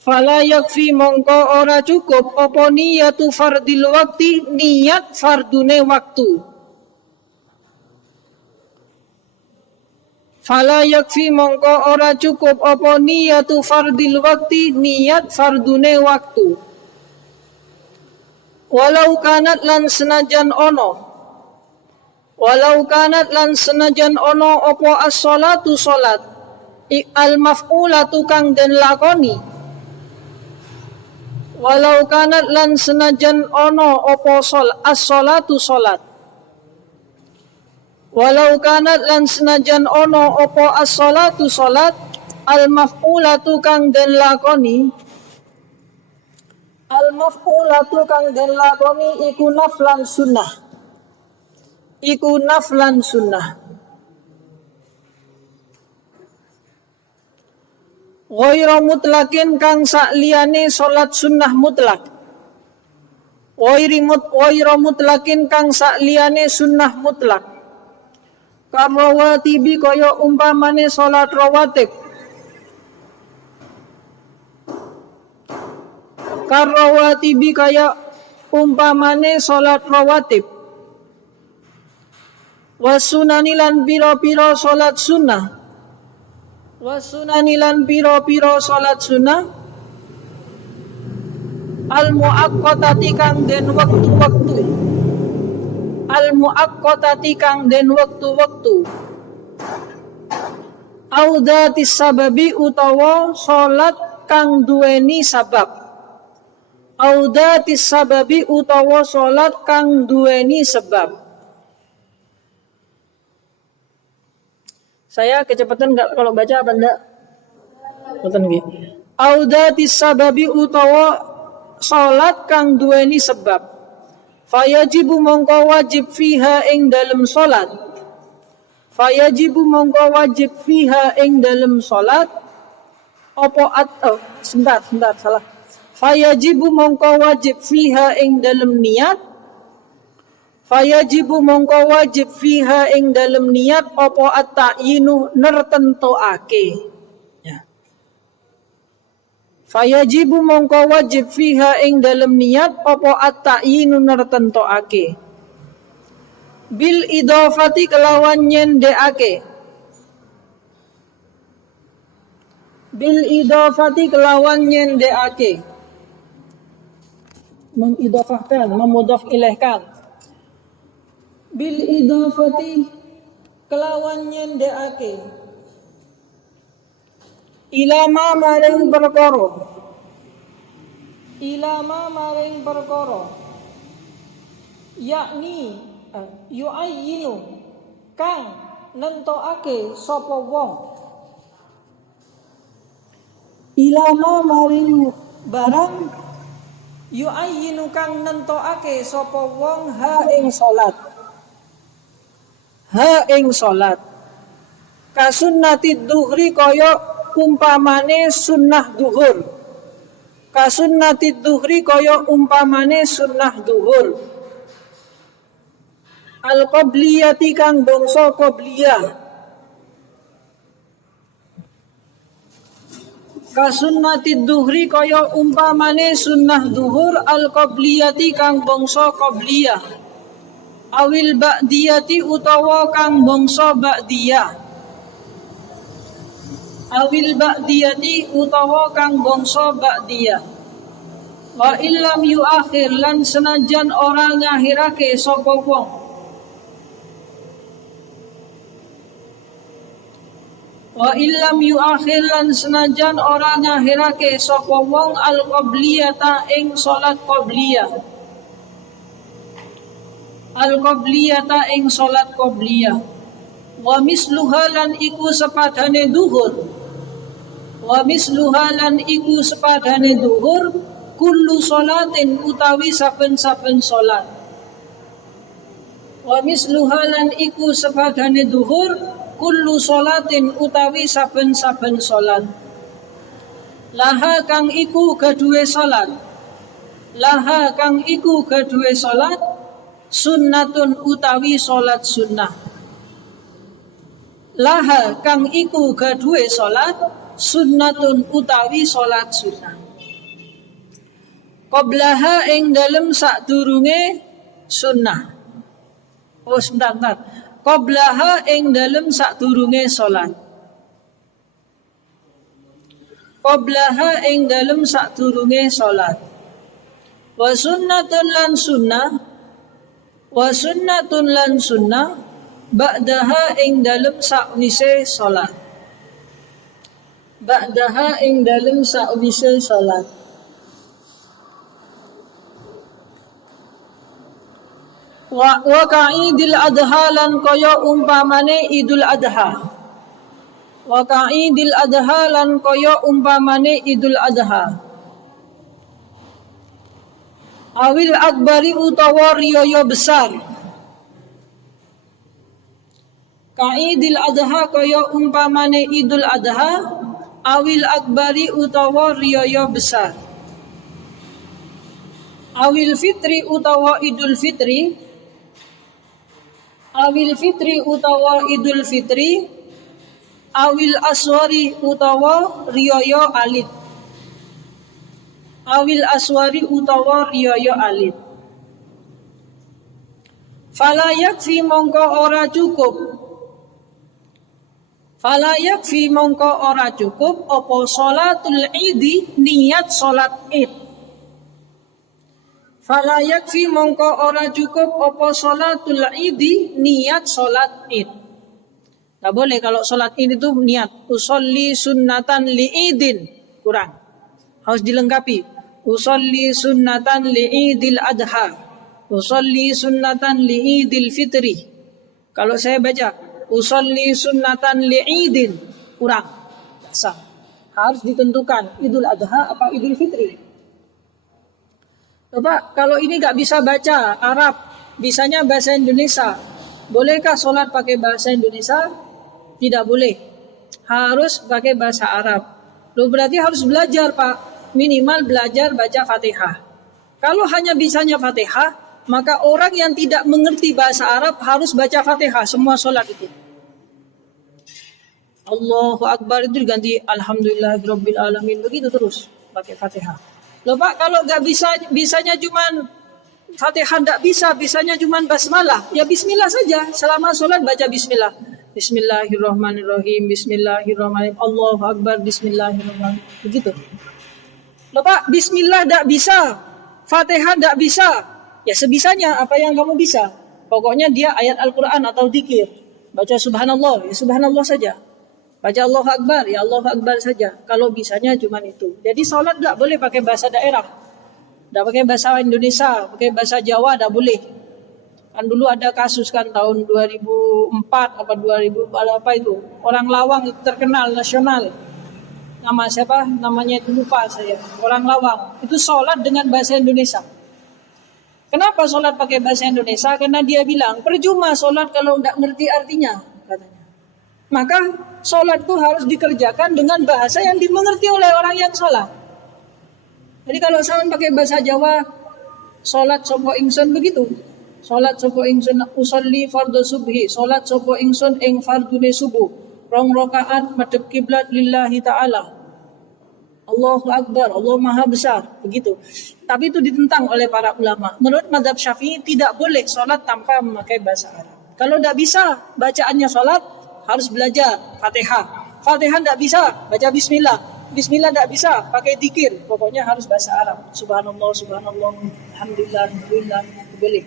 Fala yakfi mongko ora cukup apa niyatu fardil wakti niat fardune waktu. Fala yakfi mongko ora cukup apa niyatu fardil wakti niat fardune waktu. Walau kanat lan senajan ono. Walau kanat lan senajan ono apa as-salatu salat. Al-maf'ulatu kang den lakoni. Walau kanat lan senajan ono apa as-salatu salat. Walau kanat lan senajan ono apa as-salatu salat al-maf'ulatu kang den lakoni. Al-maf'ulatu kang den lakoni iku naflan sunnah. Iku naflan sunnah. Ghairu mutlakin kang sakliyane salat sunnah mutlak. Ghairu mutlakin kang sakliyane sunnah mutlak. Karawatibi kaya umpamane salat rawatib. Karawatibi kaya umpamane salat rawatib. Wasunanilan piro-piro salat sunnah. Wasunanilan piro-piro salat sunnah. Al-muaqqatati kang den waktu-waktu. Al-muaqqatati kang den waktu-waktu. Audatis sababi utawa salat kang duweni sabab. Audatis sababi utawa salat kang duweni sebab. Saya kecepatan enggak kalau baca apa enggak? Betul nggih. Audatis sababi utawa salat kang duweni sebab. Fayajibu mongko wajib fiha ing dalem salat. Fayajibu mongko wajib fiha ing dalem salat apa sebentar salah. Fayajibu mongko wajib fiha ing dalem niat. Fayajibu mongko wajib fiha ing dalem niat apa at-ta'yinu nertentoake. Ya. Fayajibu mongko wajib fiha ing dalem niat apa at-ta'yinu nertentoake. Bil idhafati kelawan nyendeake. Bil idhafati kelawan nyendeake. Mengidhafahkan, memudhaf ilaihkan. Bil idhafati kelawan nyendeake ilama maring perkara. Ilama maring perkara yakni yu'ayyinu kang nentokake sapa wong. Ilama maring barang yu'ayyinu kang nentokake sapa wong ha ing salat. Ha ing salat. Kasunnatid duhri kaya umpamane sunnah duhur. Kasunnatid duhri kaya umpamane sunnah duhur. Al-qabliyati kang bangsa qabliyah. Kasunnatid duhri kaya umpamane sunnah duhur al-qabliyati kang bangsa qabliyah awil ba'diyati utawa kang bangsa ba'diyah awil ba'diyati utawa kang bangsa ba'diyah wa illam yuakhir lan senajan ora ngakhirake sapa wong wa illam yuakhir lan senajan ora ngakhirake sapa wong al-qabliyata ing salat qabliyah al-qabliyata ing salat qabliyah wa misluha lan iku sepadane duhur wa misluha lan iku sepadane duhur kullu salatin utawi saben-saben salat wa misluha lan iku sepadane duhur kullu salatin utawi saben-saben salat laha kang iku gaduwe salat laha kang iku gaduwe salat sunnatun utawi salat sunnah laha kang iku gaduwe salat sunnatun utawi salat sunnah qablaha ing dalem sadurunge sunnah sebentar qablaha ing dalem sadurunge salat qablaha ing dalem sadurunge salat wa sunnatun lan sunnah ba'daha ing dalem sakwise salat ba'daha ing dalem sakwise salat wa ka'idil adha lan kaya umpamane idul adha wa ka'idil adha lan kaya umpamane idul adha awil akbari utawa riyaya besar ka'idil adha kaya umpamane idul adha awil akbari utawa riyaya besar awil fitri utawa idul fitri awil fitri utawa idul fitri awil aswari utawa riyaya alit awil aswari utawa riyaya alit fala yakfi mongko ora cukup fala yakfi mongko ora cukup apa sholatul idi niat salat id fala yakfi mongko ora cukup apa sholatul idi niat salat id. Tak boleh kalau salat id itu niat usolli sunnatan liidin kurang. Harus dilengkapi. Usolli sunnatan liidil adha. Usolli sunnatan liidil fitri. Kalau saya baca usolli sunnatan liidin kurang. Tak sah. Harus ditentukan idul adha apa idul fitri. Bapak, kalau ini gak bisa baca Arab, bisanya bahasa Indonesia, bolehkah sholat pakai bahasa Indonesia? Tidak boleh, harus pakai bahasa Arab. Loh, berarti harus belajar Pak, minimal belajar baca Fatihah. Kalau hanya bisanya Fatihah, maka orang yang tidak mengerti bahasa Arab harus baca Fatihah semua sholat itu. Allahu Akbar itu diganti Alhamdulillahirrabbilalamin, begitu terus pakai Fatihah. Loh Pak, kalau nggak bisanya cuman Fatihah nggak bisa, bisanya cuman basmalah, ya bismillah saja. Selama sholat baca bismillah. Bismillahirrahmanirrahim, bismillahirrahmanirrahim, Allahu Akbar, bismillahirrahmanirrahim. Begitu. Loh Pak, bismillah nggak bisa, Fatihah nggak bisa. Ya sebisanya, apa yang kamu bisa. Pokoknya dia ayat Al-Quran atau dzikir. Baca subhanallah, ya subhanallah saja. Baca Allahu Akbar, ya Allahu Akbar saja. Kalau bisanya cuma itu. Jadi sholat gak boleh pakai bahasa daerah. Gak pakai bahasa Indonesia, pakai bahasa Jawa gak boleh. Kan dulu ada kasus kan tahun 2004 apa 2000 apa itu. Orang Lawang itu terkenal nasional. Nama siapa? Namanya itu lupa saya. Orang Lawang. Itu sholat dengan bahasa Indonesia. Kenapa sholat pakai bahasa Indonesia? Karena dia bilang, percuma sholat kalau gak ngerti artinya. Katanya. Maka sholat itu harus dikerjakan dengan bahasa yang dimengerti oleh orang yang sholat. Jadi kalau saya pakai bahasa Jawa, sholat sopo ingsun begitu. Sholat sopo ingsun usolli fardhu subhi. Sholat sopo ingsun ing fardune subuh. Rong rakaat madhep kiblat lillahi ta'ala. Allahu Akbar, Allah Maha Besar, begitu. Tapi itu ditentang oleh para ulama. Menurut mazhab Syafi'i tidak boleh sholat tanpa memakai bahasa Arab. Kalau tidak bisa bacaannya sholat, harus belajar Fatihah. Fatihah tidak bisa, baca Bismillah. Bismillah tidak bisa, pakai dzikir. Pokoknya harus bahasa Arab. Subhanallah, subhanallah, alhamdulillah, alhamdulillah, boleh.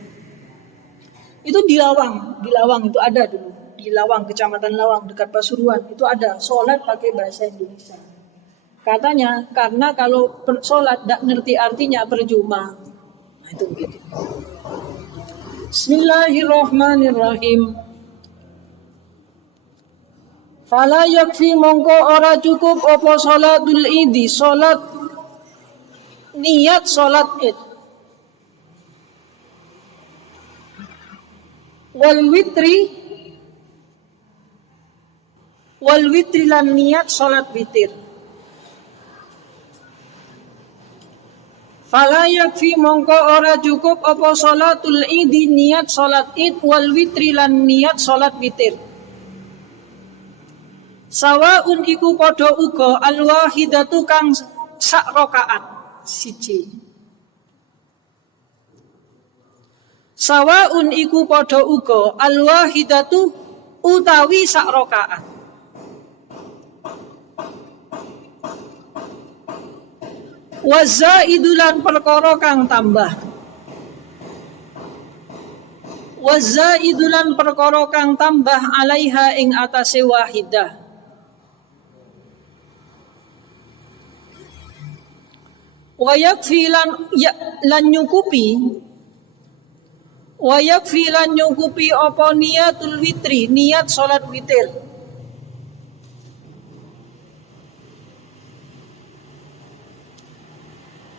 Itu di Lawang itu ada dulu. Di Lawang, Kecamatan Lawang, dekat Pasuruan, itu ada sholat pakai bahasa Indonesia. Katanya, karena kalau sholat tidak ngerti artinya percuma. Nah, itu begitu. Bismillahirrahmanirrahim. Fala yakfi mongko ora cukup apa sholatul idi, sholat niat sholat id. Wal witri lan niat sholat witir. Fala yakfi mongko ora cukup apa sholatul idi niat sholat id wal witri lan niat sholat witir. Sawaun iku padha uga al wahidatu kang sak rakaat siji. Sawaun iku padha uga al wahidatu utawi sak rakaat. Wa zaidulan perkara kang tambah. Wa zaidulan perkara kang tambah alaiha ing atase wahidah. Wa yakfi lan nyukupi apa niatul witri, niat salat witir.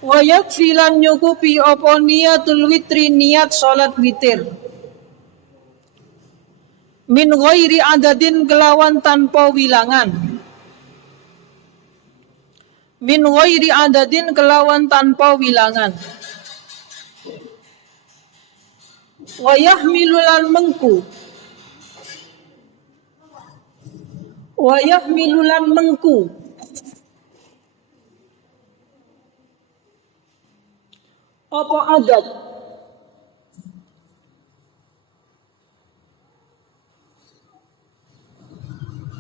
Wa yakfi lan nyukupi apa niatul witri, niat salat witir. Min ghairi adadin kelawan tanpa wilangan. Min ghairi adadin kelawan tanpa wilangan. Wa yahmilulan mengku. Wa yahmilulan mengku. Apa adad?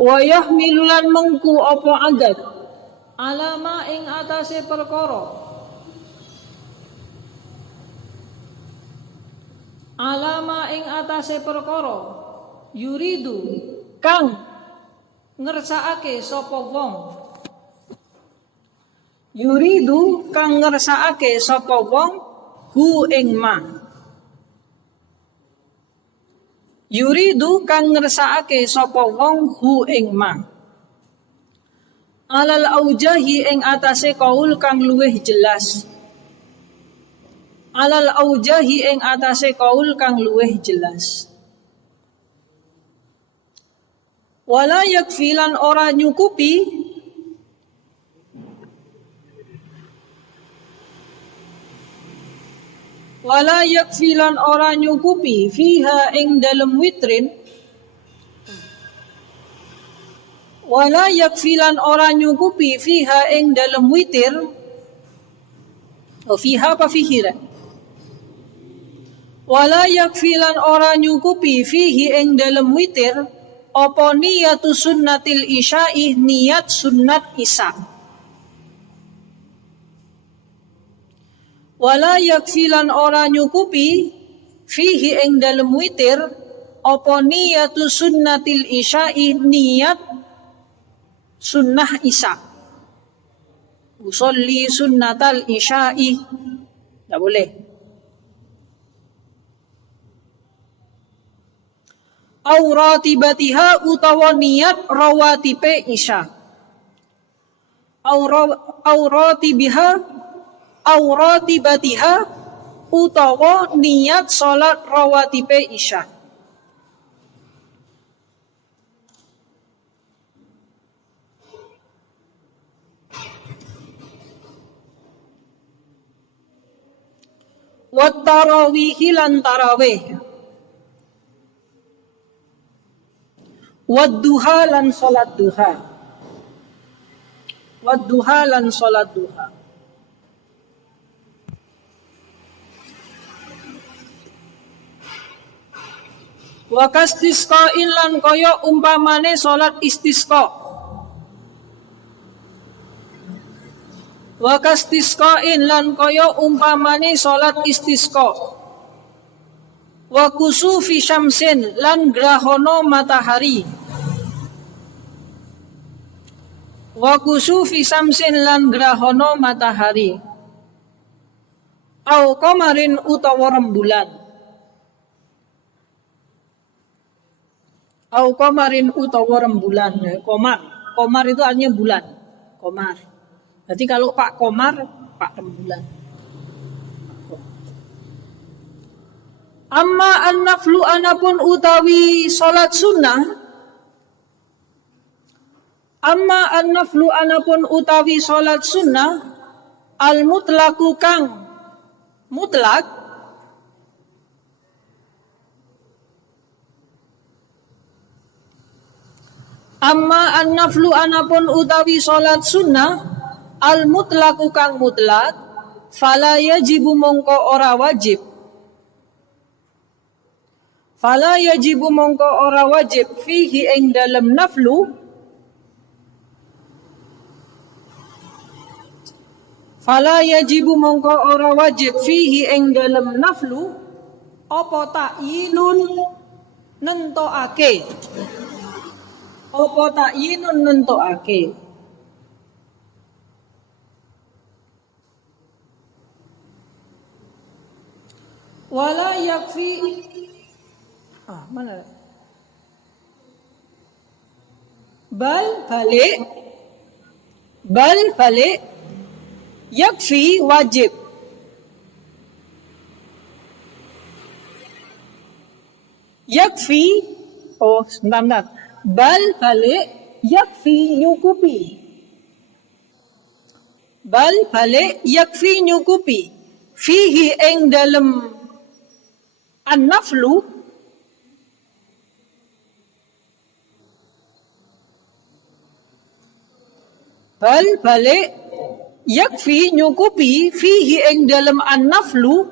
Wa yahmilulan mengku apa adad? Alama ing atase perkara. Alama ing atase perkara. Yuridu kang ngersakake sapa wong. Yuridu kang ngersakake sapa wong hu ing ma. Yuridu kang ngersakake sapa wong hu ing ma. Alal aujahi ing atase kaul kang luweh jelas. Alal aujahi ing atase kaul kang luweh jelas. Wala yakfilan ora nyukupi wala yakfilan ora nyukupi fiha ing dalem witrin. Wala yakfilan ora nyukupi fiha ing dalem witir. O fiha apa fihira? Wala yakfilan ora nyukupi fihi ing dalem witir apa niyatu sunnatil isya'i, niat sunnat isya. Wala yakfilan ora nyukupi fihi ing dalem witir apa niyatu sunnatil isya'i, niat sunnah isya. Usolli sunnatal isya'i. Tak boleh. Auratibatiha utawa niat rawatibe isya. Auratibatiha utawa niat salat rawatibe isya. Wat tarawihi lan tarawih. Wad duha lan salat duha. Wadduha lan salat duha. Wa kastisqa'in lan kaya umpamane salat istisqa. Wa kastisqa'in lan kaya umpamane salat istisqa. Wa kusufi syamsin lan grahana matahari. Wa kusufi syamsin lan grahana matahari. Au qamarin utawa rembulan. Au qamarin utawa rembulan. Komar itu artinya bulan. Komar. Berarti kalau Pak Komar, Pak rembulan. Amma an-naflu anapun utawi salat sunnah. Amma an-naflu anapun utawi salat sunnah. Al-mutlaku kang mutlak. Amma an-naflu anapun utawi salat sunnah al-mutlaku kang mutlak fala yajibu mongko ora wajib. Fala yajibu mongko ora wajib fihi ing dalem naflu. Fala yajibu mongko ora wajib fihi ing dalem naflu apa ta'yinun nentokake. Apa ta'yinun nentokake. Wala yakfi mana? Bal balik yakfi wajib. Yakfi sebentar. Balik yakfi nyukupi. Balik yakfi nyukupi. Fihi ing dalem an-naflu balik yakfi nyukupi fihi ing dalem an-naflu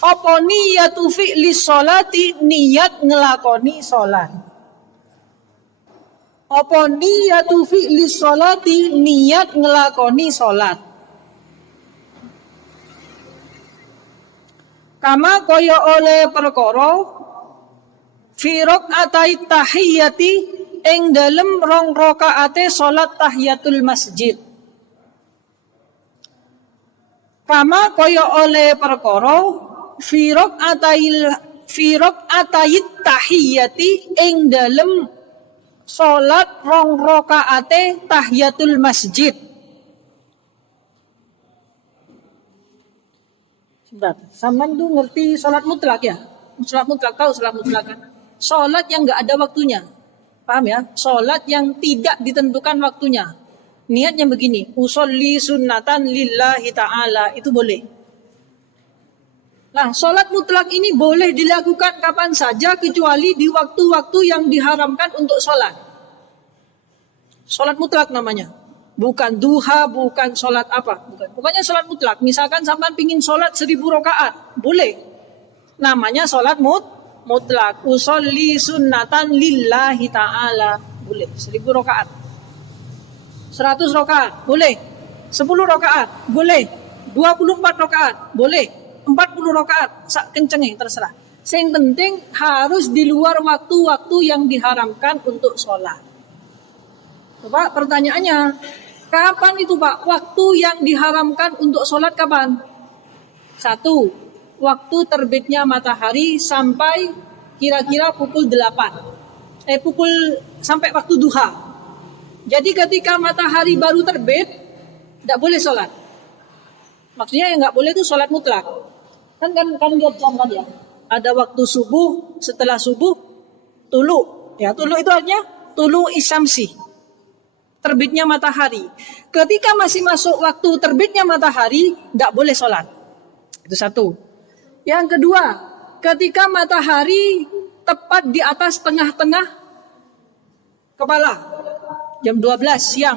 apa niyatu fi'li sholati niat ngelakoni sholat. Apa niyatu fi'li sholati niat ngelakoni sholat. Kama kaya oleh perkara fi raq'atai tahiyyati ing dalem rong rakaate salat tahiyatul masjid. Kama kaya oleh perkara fi raq'atai tahiyyati ing dalem salat rong rakaate tahiyatul masjid. Sebentar, sampean tuh ngerti sholat mutlak ya? Sholat mutlak, tahu sholat mutlak kan? Sholat yang nggak ada waktunya, paham ya? Sholat yang tidak ditentukan waktunya. Niatnya begini, usolli sunnatan lillahi ta'ala, itu boleh. Nah, sholat mutlak ini boleh dilakukan kapan saja kecuali di waktu-waktu yang diharamkan untuk sholat. Sholat mutlak namanya. Bukan duha, bukan sholat apa, bukan. Pokoknya sholat mutlak. Misalkan sampean pingin sholat 1000 rakaat, boleh. Namanya sholat mutlak. Usolli sunnatan lillahi ta'ala, boleh. 1000 rakaat. 100 rakaat, boleh. 10 rakaat, boleh. 24 rakaat, boleh. 40 rakaat, sak kencengnya terserah. Yang penting harus di luar waktu-waktu yang diharamkan untuk sholat. Pak, pertanyaannya, kapan itu Pak? Waktu yang diharamkan untuk sholat kapan? 1. Waktu terbitnya matahari sampai kira-kira pukul 8. Sampai waktu duha. Jadi ketika matahari baru terbit, tidak boleh sholat. Maksudnya yang nggak boleh itu sholat mutlak. Kan lihat jam kan ya. Ada waktu subuh, setelah subuh, tulu. Ya, tulu itu artinya tulu isyamsi. Terbitnya matahari. Ketika masih masuk waktu terbitnya matahari, tidak boleh sholat. Itu 1. Yang kedua, ketika matahari tepat di atas tengah-tengah kepala, jam 12 siang,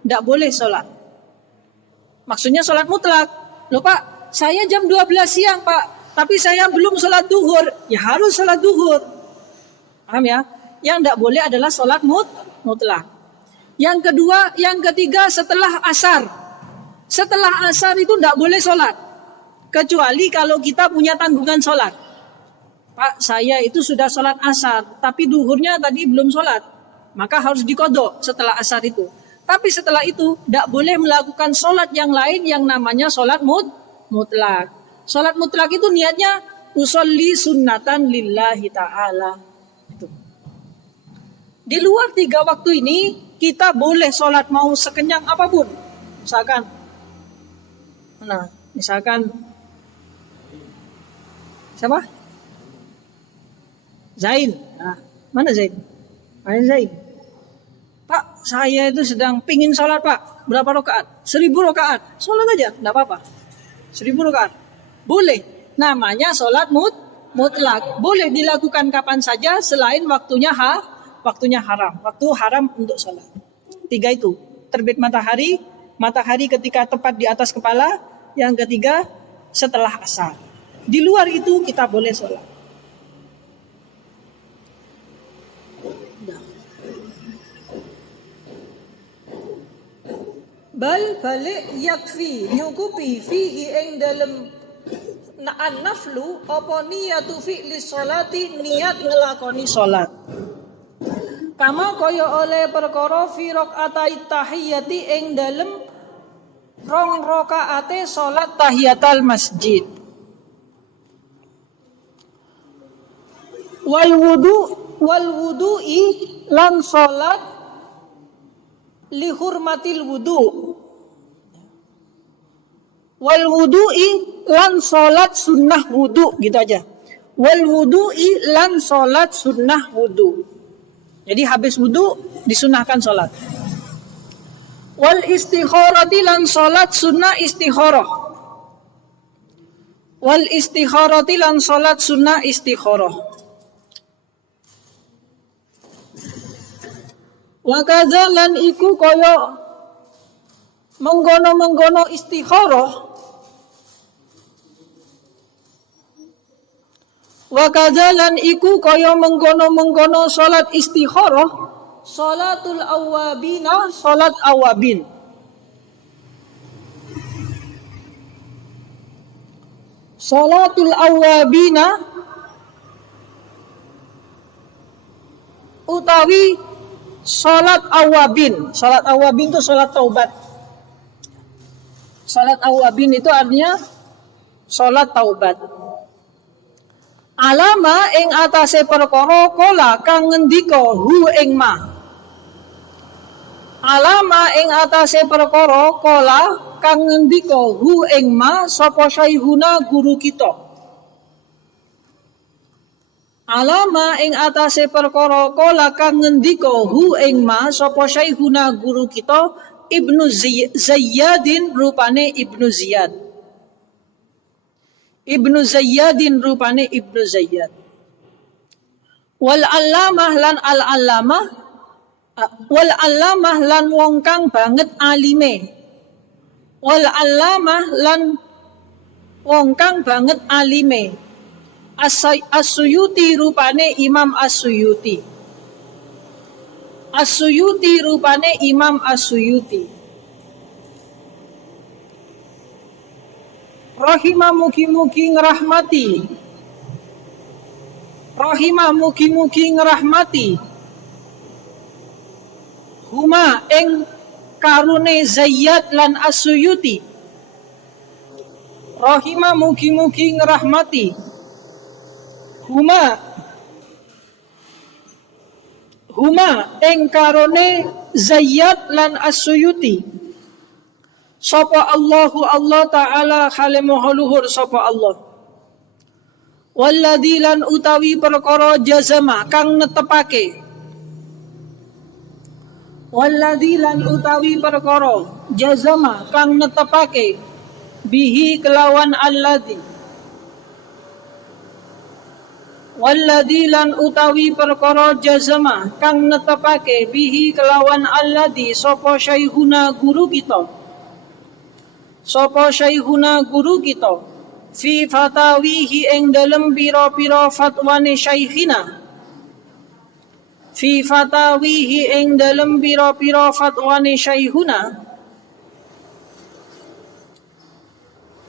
tidak boleh sholat. Maksudnya sholat mutlak. Loh Pak, saya jam 12 siang Pak, tapi saya belum sholat duhur. Ya harus sholat duhur. Paham ya? Yang tidak boleh adalah sholat mutlak. Yang kedua, yang ketiga setelah asar. Setelah asar itu tidak boleh sholat. Kecuali kalau kita punya tanggungan sholat. Pak, saya itu sudah sholat asar, tapi duhurnya tadi belum sholat. Maka harus dikodok setelah asar itu. Tapi setelah itu tidak boleh melakukan sholat yang lain yang namanya sholat mutlak. Sholat mutlak itu niatnya usolli sunnatan lillahi ta'ala. Itu. Di luar 3 waktu ini kita boleh sholat mau sekenyang apapun. Misalkan siapa? Zain. Nah, mana Zain? Mana Zain? Pak, saya itu sedang pingin sholat Pak. Berapa rakaat? 1000 rakaat. Sholat aja, tidak apa-apa. 1000 rakaat. Boleh. Namanya sholat mutlak. Boleh dilakukan kapan saja selain waktunya haram. Waktu haram untuk sholat. 3 itu. Terbit matahari ketika tepat di atas kepala. Yang ketiga, setelah asar. Di luar itu kita boleh sholat. Balik yakfi nyukupi fihi ing dalem na'an naflu apa niyatu fi'li sholati niat ngelakoni sholat. Kama kaya oleh perkara fi raqatai tahiyyati ing dalem 2 rakaate sholat tahiyatul masjid. Wal wudu'i lan sholat li hurmatil wudu. Wal wudu'i lan sholat sunnah wudu, gitu aja. Wal wudu'i lan sholat sunnah wudu. Jadi habis wudu disunahkan sholat. Wal istikharati lan sholat sunnah istikharah. Wal istikharati lan sholat sunnah istikharah. Wa kadzalan iku kaya menggono-menggono istikharah. Wa kadzalan iku kaya menggono-menggono salat istikharah, salatul awabina, salat awabin. Salatul awabina utawi salat awabin. Salat awabin itu salat taubat. Salat awabin itu artinya salat taubat. Alama ing atase perkara kala kang ngendika hu ing ma. Alama ing atase perkara kala kang ngendika hu ing ma sapa sayhuna guru kita. Alama ing atase perkara kala kang ngendika hu ing ma sapa sayhuna guru kita Ibnu Zayyadin rupane Ibnu Ziyad. Ibnu Zayyadin rupane Ibnu Zayyad. Wal allamah lan al allamah, wal allamah lan wong kang banget alime. Wal allamah lan wong kang banget alime. As-Suyuti rupane Imam As-Suyuti. As-Suyuti rupane Imam As-Suyuti. Rahimah mugi-mugi ngrahmati. Rahimah mugi-mugi ngrahmati. Huma ing karune Zayyad lan As-Suyuti. Rahimah mugi-mugi ngrahmati. Huma ing karune Zayyad lan As-Suyuti. Sapa Allahu Allah Ta'ala khale maha luhur sapa Allah. Walladzi lan utawi perkara jazama kang netepake. Walladzi lan utawi perkara jazama kang netepake bihi kelawan alladzi. Walladzi lan utawi perkara jazama kang netepake bihi kelawan alladzi sapa syaihuna guru kita fi fatawihi ing dalem pira-pira fatwane syaikhina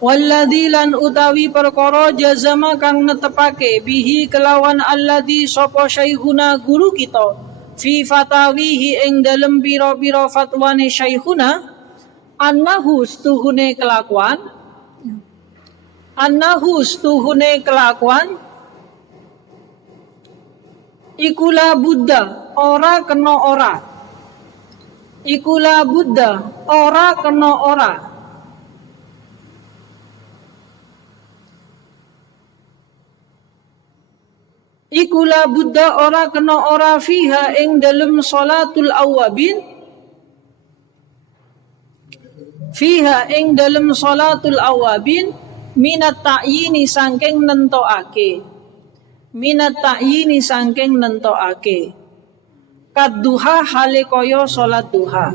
Walladzi lan utawi perkara jazama kang netepake bihi kelawan alladzi sapa syaihuna guru kita fi fatawihi ing dalem pira-pira fatwane syaihuna annahu stuhune kelakuan ikula buddha ora kena ora Ikula buddha ora kena ora fiha ing dalem salatul awabin minat ta'yini sangking nentokake kadduha hale kaya salat duha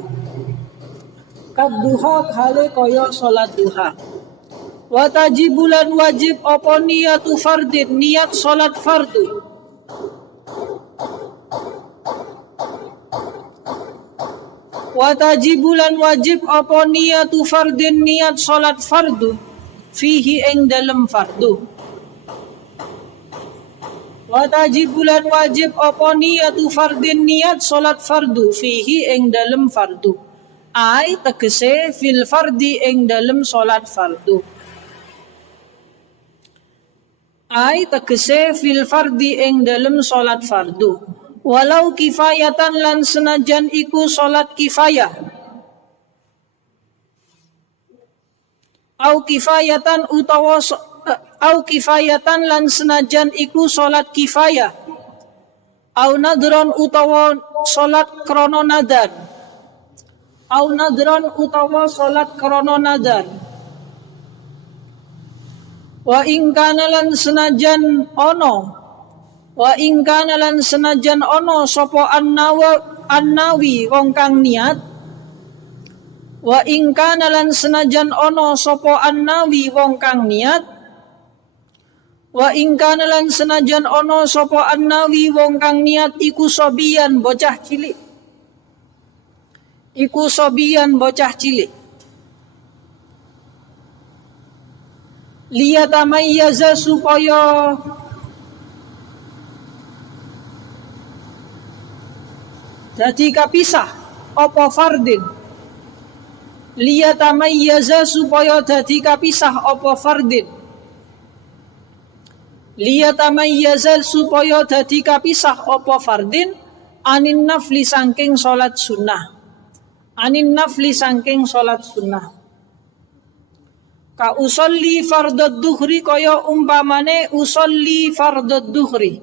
wa tajibulan wajib apa niyatu fardin niat salat fardu watajibulan wajib apa niyatu fardin niat salat fardu fihi ing dalem fardu watajibulan wajib apa niyatu fardin niat salat fardu fihi ing dalem fardu ai tegese fil fardi ing dalem salat fardu walau kifayatan lan senajan iku salat kifayah au kifayatan lan senajan iku salat kifayah au nadron utawa salat krana nadar wa ing kana lan senajan ono sapa annawi wong kang niat iku sobian bocah cilik liyatamayyaza supaya dadi kapisah apa fardin liyatamayyaza supaya dadi kapisah apa fardin anin nafli saking salat sunnah ka usolli fardad duhri kaya umpamane usolli fardad duhri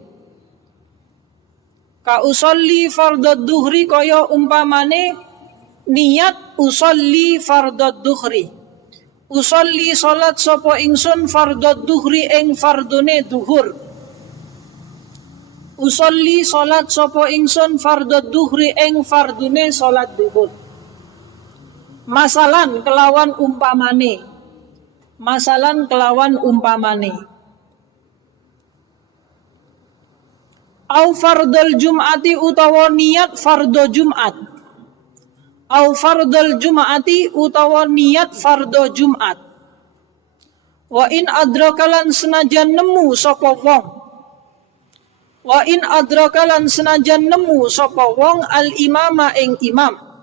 kaya umpamane niat usolli fardad duhri usolli salat sapa ingsun fardad duhri ing fardune duhur salat duhur masalan kelawan umpamane au fardal jum'ati utawa niat fardo jum'at wa in adrakalan senajan nemu sapa wong al imama ing imam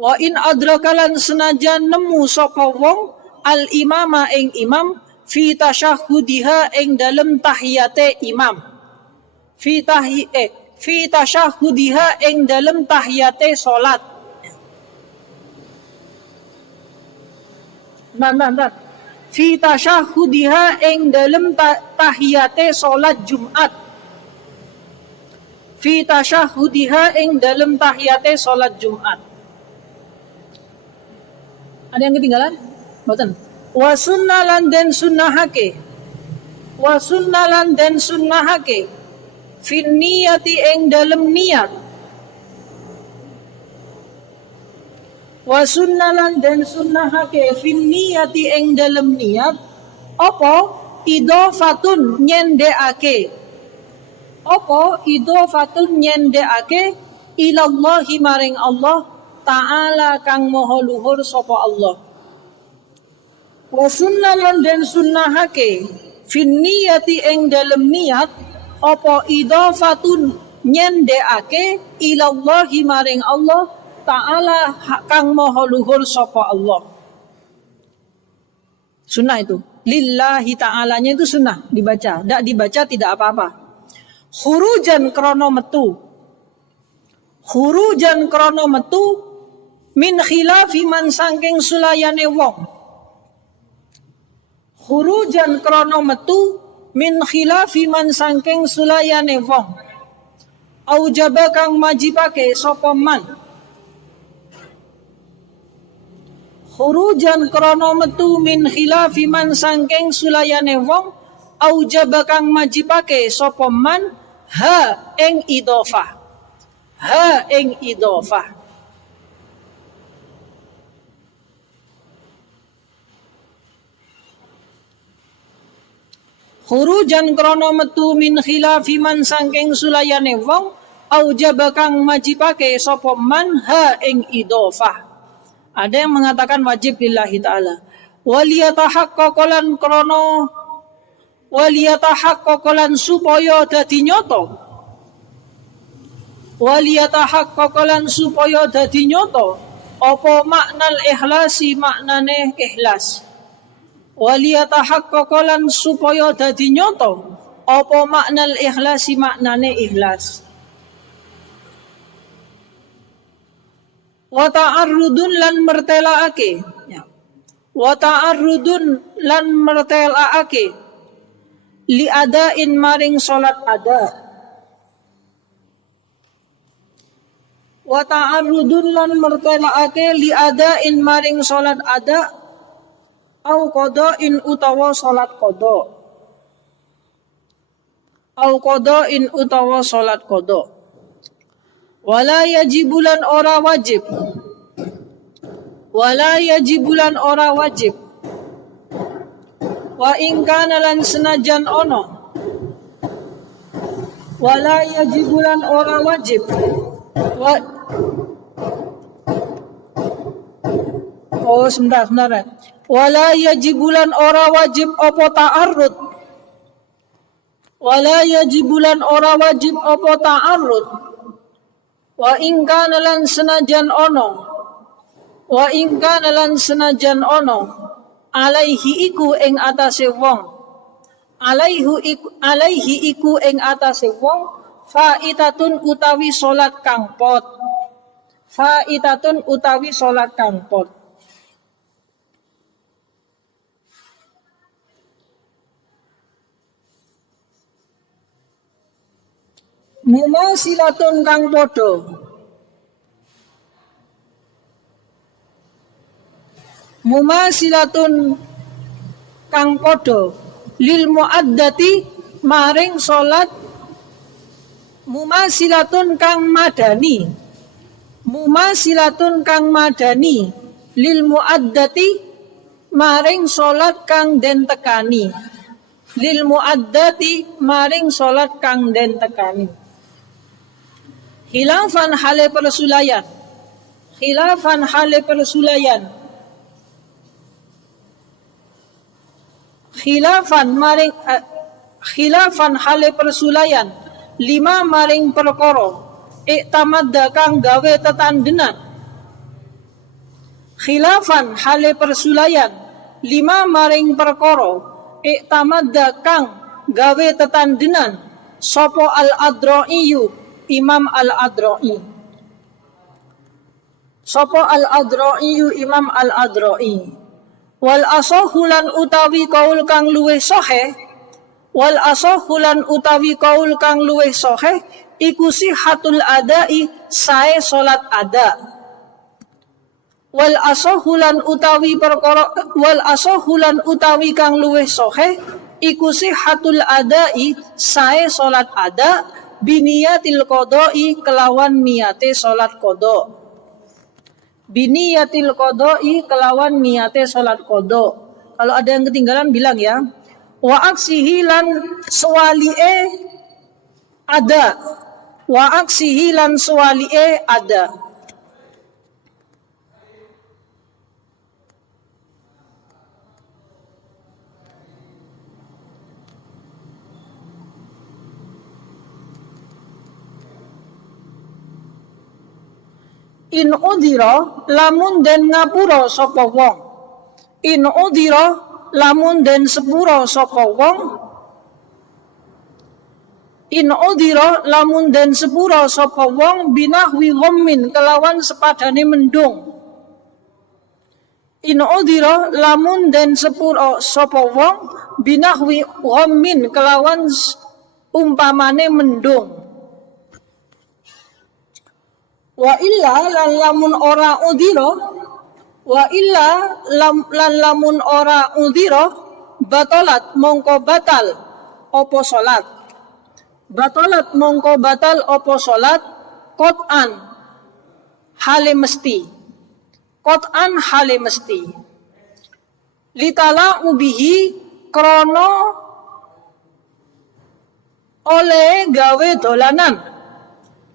wa in adrakalan senajan nemu sapa wong al imama ing imam fi tasyahhudiha ing dalem tahiyate imam fi tasyahhudiha ing dalem tahiyate salat fi tasyahhudiha ing dalem tahiyate salat Jumat Ada yang ketinggalan? Mboten. Wa sunnalan den sunnahake Wa sunnalan dan sunnahake fin niyati ing dalem niat. Wa sunnalan dan sunnahake fin niyati ing dalem niat apa idhofatun nyendeake. Apa idhofatun nyendeake ilallahi maring Allah ta'ala kang maha luhur sapa Allah. Wa sunnalan dan sunnahake fin niyati ing dalem niat apa idhofatun nyendeake ilallahi maring Allah ta'ala kang maha luhur sapa Allah. Sunnah itu lillahi ta'alanya itu sunnah dibaca, tidak dibaca tidak apa-apa. Khurujan krono metu, khurujan krono metu min khilafi man sangking sulayane wong. Khurujan krono metu min khilafi man sangking sulayane wong. Aujaba kang majibake sapa man. Khurujan krono metu min khilafi man sangking sulayane wong. Aujaba kang majibake sapa man ha ing idhofah. Ha ing idhofah. Khurujan krono metu min khilafi man sangking sulayane wong aujaba kang majibake sapa man ha ing idhofah. Ada yang mengatakan wajib lillahi ta'ala. Waliyatahaqqaqalan krono waliyatahaqqaqalan supaya dadi nyata. Waliyatahaqqaqalan supaya dadi nyata apa maknal ikhlasi maknane ikhlas. Waliyatahaqqaqalan supaya dadi nyata apa maknal ikhlasi maknane ikhlas. Wa ta'arrudun lan mertelaake ya. Wa ta'arrudun lan mertelaake li adain maring salat ada. Wa ta'arrudun lan mertelaake li adain maring salat ada au qada'in utawa salat qada. Au qada'in utawa salat qada. Wala yajibulan ora wajib. Wala yajibulan ora wajib. Wa in kana lan senajan ono. Wala yajibulan ora wajib. Sebentar. Wala yajibulan ora wajib apa ta'arrud. Wala yajibulan ora wajib apa ta'arrud. Wa in kana lan senajan ono. Wa in kana lan senajan ono. Alaihi iku ing atase wong. Alaihi iku ing atase wong. Faitatun utawi salat kang pot. Faitatun utawi salat kang pot. Mumasilatun kang podo. Mumasilatun kang podo lil muaddati maring salat. Mumasilatun kang madani. Mumasilatun kang madani lil muaddati maring salat kang den tekani. Lil muaddati maring salat kang den tekani. Khilafan hale persulayan. Khilafan hale persulayan. Khilafan hale persulayan. Lima maring perkara iktamadda kang gawe tetandenan. Khilafan hale persulayan. Lima maring perkara iktamadda kang gawe tetandenan. Sopo al-Adra'iyu Imam al-Adra'i. Sopo al-Adra'iyu Imam al-Adra'i. Wal asahulan utawi kaul kang luwih sahih. Wal asahulan utawi kaul kang luwih sahih iku sihatul adai sae salat ada. Wal asahulan utawi perkara wal asahulan utawi kang luwih sahih iku sihhatul adai sae salat ada biniyatil qodoi kelawan niate salat qada. Biniyatil qodoi kelawan niate salat qada. Kalau ada yang ketinggalan bilang ya. Wa aksihi lan suwalie ada. Wa aksihi lan suwalie ada. In udhira lamun den ngapura sapa wong. In udhira lamun den sepura sapa wong. In udhira lamun den sepura sapa wong binahwi ghammin kelawan sepadane mendung. In udhira lamun den sepura sapa wong binahwi ghammin kelawan umpamane mendung. Wa illa lan lamun ora udhira wa illa lan lamun ora udhira batalat mongko batal apa salat. Batalat mongko batal apa salat qat'an hale mesti. Qat'an hale mesti. Litala ubihi krana oleh gawe dolanan.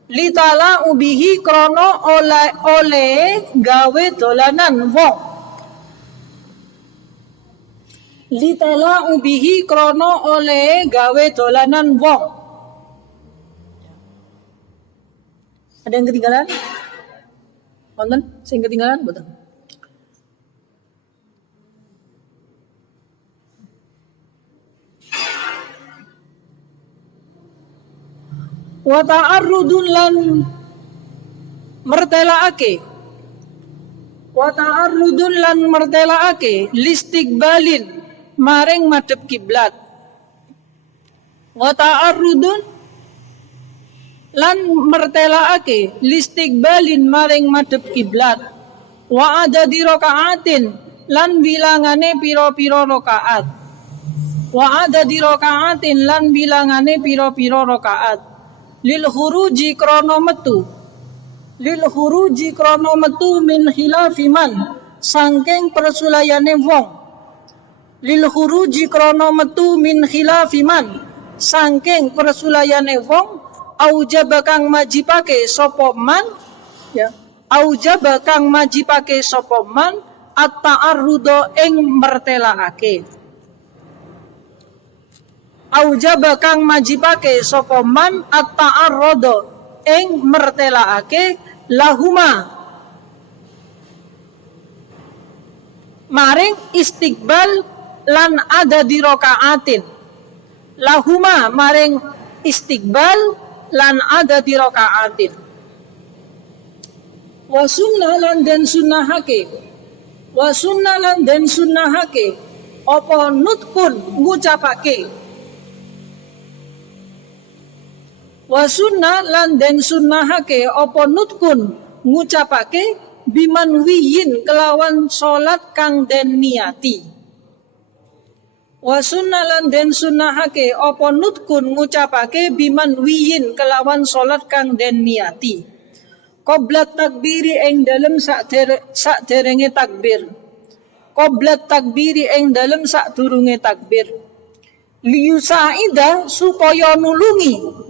Litala ubihi krono oleh gawe dolanan wong. Litala ubihi krono oleh gawe dolanan wong. Ada yang ketinggalan? Wonten sing ketinggalan betul. Wa ta'arrudun lan mertelaake. Wa ta'arrudun lan mertelaake listiqbalin maring madhep kiblat. Wa ta'arrudun lan mertelaake listiqbalin maring madhep kiblat. Wa adadi rakaatin lan bilangane pira-pira rakaat. Wa adadi rakaatin lan bilangane pira-pira rakaat. Lil khuruji krono metu. Lil khuruji krono metu min khilafi man sangking persulayane wong. Lil khuruji krono metu min khilafi man sangking persulayane wong aujaba kang majipake sapa man ya aujaba kang majipake sapa man at-ta'arrudo ing mertelaake. Aujaba kang majibake sapa man at-ta'arrada ing mertelaake lahuma maring istiqbal lan ada di rakaatin. Lahuma maring istiqbal lan ada di rakaatin. Wa sunnah lan den sunnahake. Wa sunnah lan den sunnahake apa nutkun ngucapake. Wa sunnah lan den sunnahake apa nutkun ngucapake bimanwiyin kelawan salat kang den niati. Wa sunnah lan den sunnahake apa nutkun ngucapake bimanwiyin kelawan salat kang den niati. Qabla takbiri ing dalem sakderenge takbir. Qabla takbiri ing dalem sakdurunge takbir. Liyusaida supaya nulungi.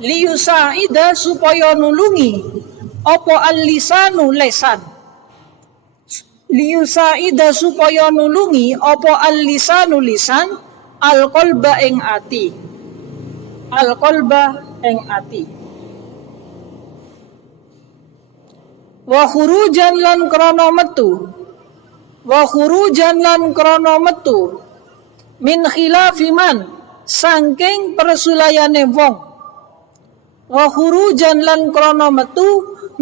Liyusaida supaya nulungi apa al-lisanu lesan. Liyusaida supaya nulungi apa al-lisanu lisan al-qalba ing ati. Al-qalba ing ati. Wa khurujan lan krana metu. Wa khurujan lan krana metu min khilafi man saking persulayane wong. Wa khurujan lan krana metu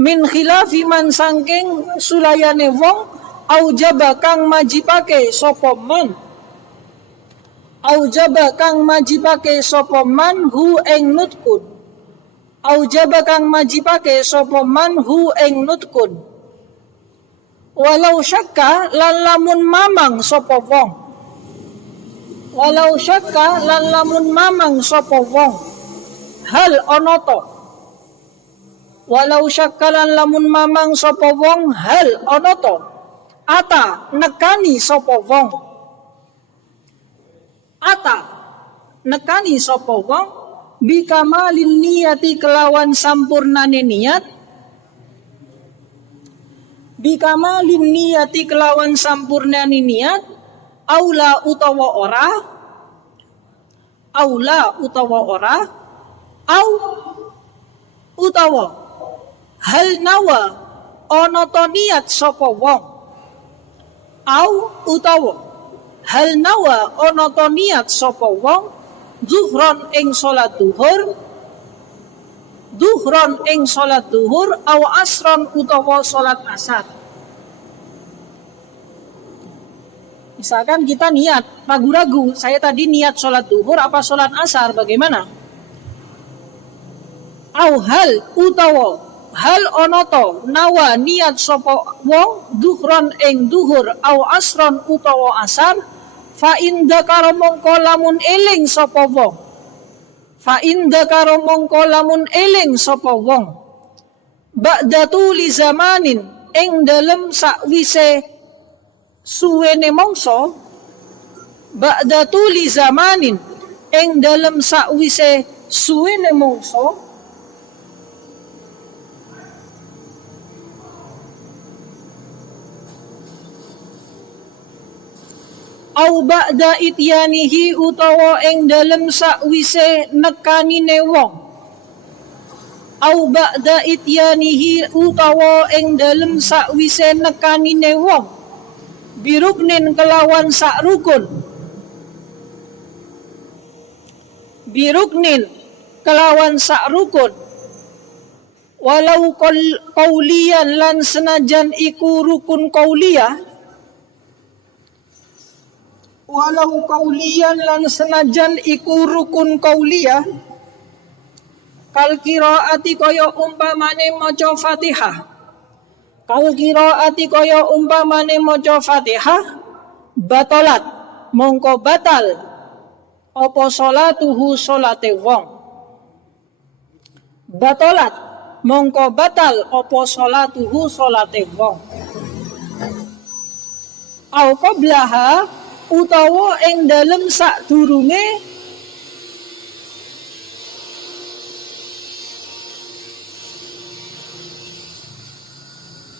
min khilafi man saking sulayane wong aujaba kang majipake sapa man. Aujaba kang majipake sapa man hu ing nutkun. Aujaba kang majipake sapa man hu ing nutkun. Walau syakka lan lamun mamang sapa wong. Walau syakka lan lamun mamang sapa wong hal ana to. Walau syakka lan lamun mamang sapa wong hal ana to. Ata nekani sapa wong. Ata nekani sapa wong bikamalin niyati kelawan sampurnane niat. Bikamalin niyati kelawan sampurnane niat. Aula utawa ora. Aula utawa ora. Au utawa hal nawa ana to niat sapa wong. Au utawa hal nawa ana to niat sapa wong zuhron ing salat duhur. Duhron ing salat duhur au asron utawa salat asar. Misalkan kita niat, ragu-ragu, saya tadi niat sholat duhur apa sholat asar, bagaimana? Au hal utawa hal onoto nawa niat sopo wong duhron ing duhur au asron utawa asar fa inda karo mongko lamun eling sopo wong. Fa inda karo mongko lamun eling sopo wong. Ba'da tuli zamanin ing dalem sakwise suwene mongso. Ba'da tuli zamanin ing dalem sakwise suwene mongso. Au ba'da ityanihi utawa ing dalem sakwise nekanine wong. Au ba'da ityanihi utawa ing dalem sakwise nekanine wong. Biruknin kelawan sak rukun. Biruknin kelawan sak rukun. Walau kaulian lan senajan iku rukun kauliyah. Walau kaulian lan senajan iku rukun kauliyah. Kal qiraati kaya umpamane maca Fatihah. Kal qiraati kaya umpamane maca Fatihah batalat mongko batal apa salatuhu salate wong. Batalat mongko batal apa salatuhu salate wong. Au qablaha utawa ing dalem sadurunge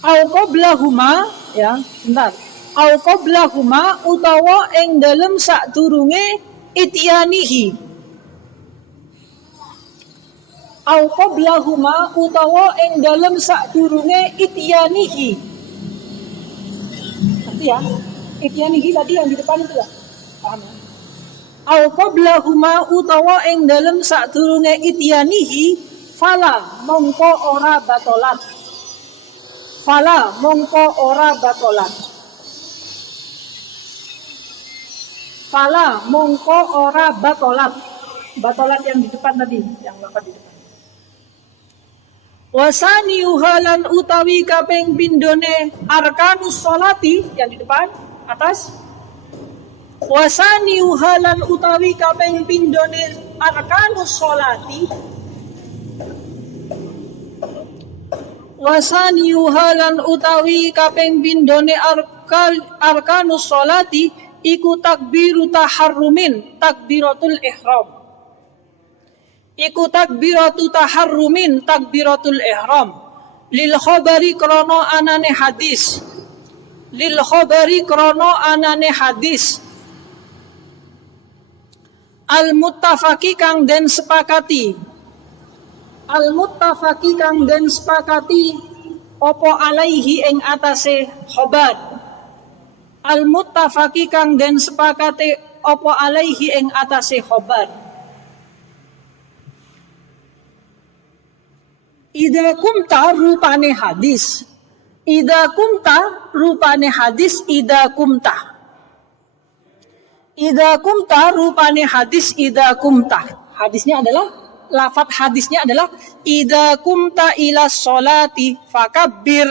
au qablahuma ya bentar au qablahuma utawa ing dalem sadurunge ityanihi. Au qablahuma utawa ing dalem sadurunge ityanihi. Ngerti ya? Ityanihi tadi yang di depan itu ya. Paham ya? Au qablahuma utawa ing dalem sadurunge ityanihi fala mongko ora batolat. Fala mongko ora batolat. Fala mongko ora batolat. Batolat yang di depan tadi, yang lapan di depan. Wasani uhalan utawi kaping pindone arkanus sholati yang di depan atas. Wasani uhalan utawi kaping pindone arkanus sholati. Wasani uhalan utawi kaping pindone arkanus sholati iku takbiru taharrumin takbiratul ihram. Iku takbiratu taharrumin takbiratul ihram. Lil khabari krono anane hadis. Lil khabari krono anane hadis. Al muttafaqi kang den sepakati. Al muttafaqi kang den sepakati opo alaihi ing atase khabar. Al muttafaqi kang den sepakati opo alaihi ing atase khabar. Ida kumta rupane hadis. Ida kumta rupane hadis. Ida kumta. Ida kumta rupane hadis. Ida kumta. Hadisnya adalah, lafadz hadisnya adalah Ida kumta ila sholati fakabbir.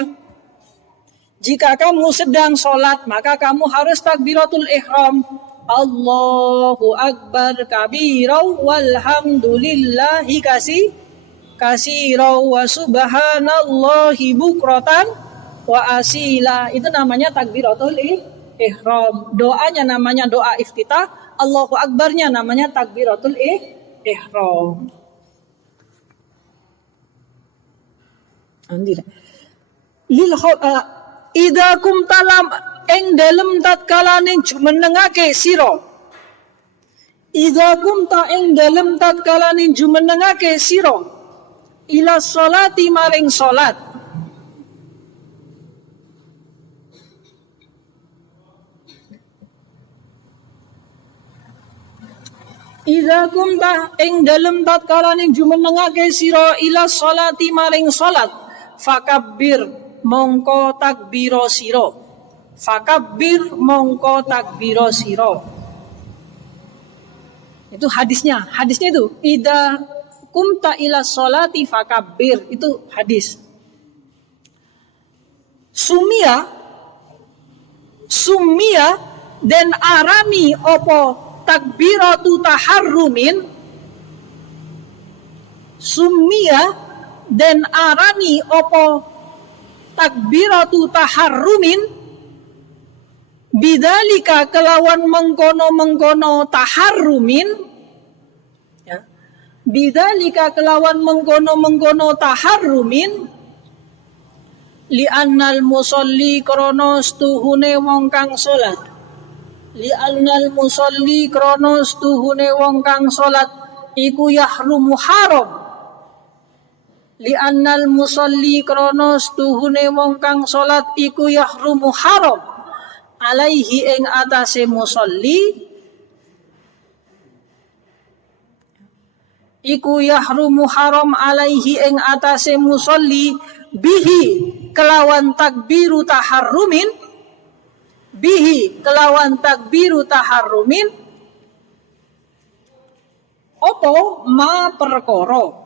Jika kamu sedang sholat maka kamu harus takbiratul ihram. Allahu akbar kabirau walhamdulillahi kasirau wa subhanallahi bukratan wa asila. Itu namanya takbiratul ihram. Doanya namanya doa iftitah, Allahu akbarnya namanya takbiratul ihram. Lil ida kum talam eng dalem tatkala ning jumenengake sira. Ida kum ta eng dalem tatkala ning jumenengake sira ila sholati maring salat. Ida kum ta eng dalem tatkala ning jumenengake sira ila sholati maring salat. Fakabbir mongko takbiro sira. Fakabbir mongko takbiro siro. Itu hadisnya. Hadisnya itu ida kumta ila sholati fakabbir. Itu hadis. Sumia dan arami opo takbiratu taharrumin. Sumia dan arami opo takbiratu taharrumin. Bidalika kelawan mengkono taharrumin, ya. Bidalika kelawan mengkono taharrumin, li'annal musolli kronos tuhune wong kang salat. Li'annal musolli kronos tuhune wong kang salat iku yahrumu haram. Li'annal musolli kronos tuhune wong kang salat iku yahrumu haram. Alaihi ing atase musolli iku yahrumu haram alaihi ing atase musolli bihi kelawan takbiru taharrumin opo ma perkara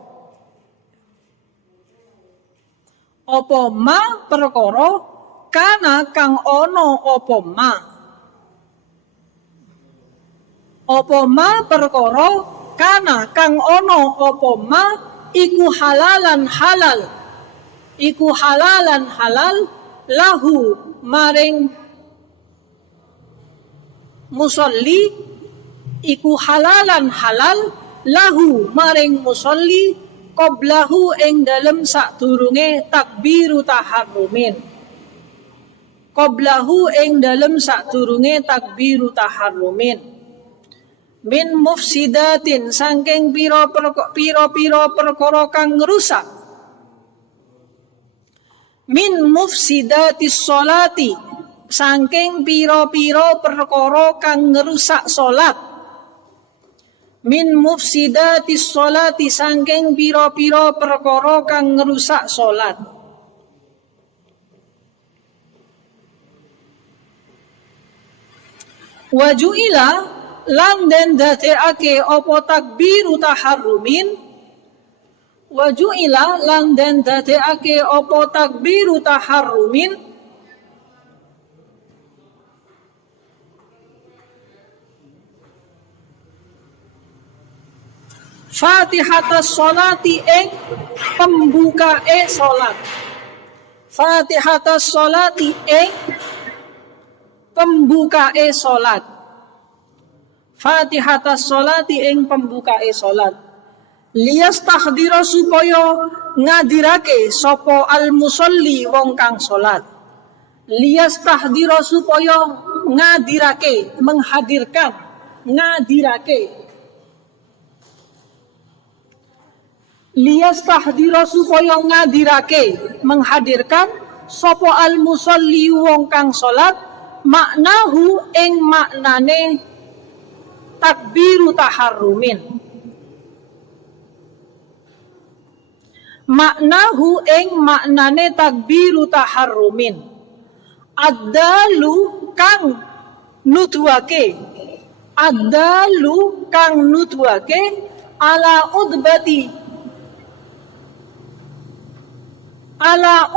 kana kang ono opo ma perkara kana kang ono opo ma iku halalan halal lahu maring musolli iku halalan halal lahu maring musolli qablahu ing dalem sadurunge takbiru taharrumin. Qablahu ing dalem sadurunge takbiru taharrumin. Min mufsidatin saking pira-pira perkara kang ngrusak. Min mufsidatis sholati saking pira-pira perkara kang ngrusak salat. Min mufsidatis sholati saking pira-pira perkara kang ngrusak salat. Wajuila lan den dadekake apa takbiru taharrumin. Wajuila lan den dadekake apa takbiru taharrumin Fatihatas sholati ing pembukae salat. Fatihatas sholati ing pembukae salat. Fatihatas sholati ing pembukae salat. Liyas tahdira supaya ngadirake sapa al musolli wong kang salat. Liyas tahdira supaya ngadirake, menghadirkan, ngadirake. Liyas tahdira supaya ngadirake, menghadirkan sapa al musolli wong kang salat. Maknahu ing maknane takbiru taharrumin. Maknahu ing maknane takbiru taharrumin. Ad-dalu kang nuduhake. Ad-dalu kang nuduhake ala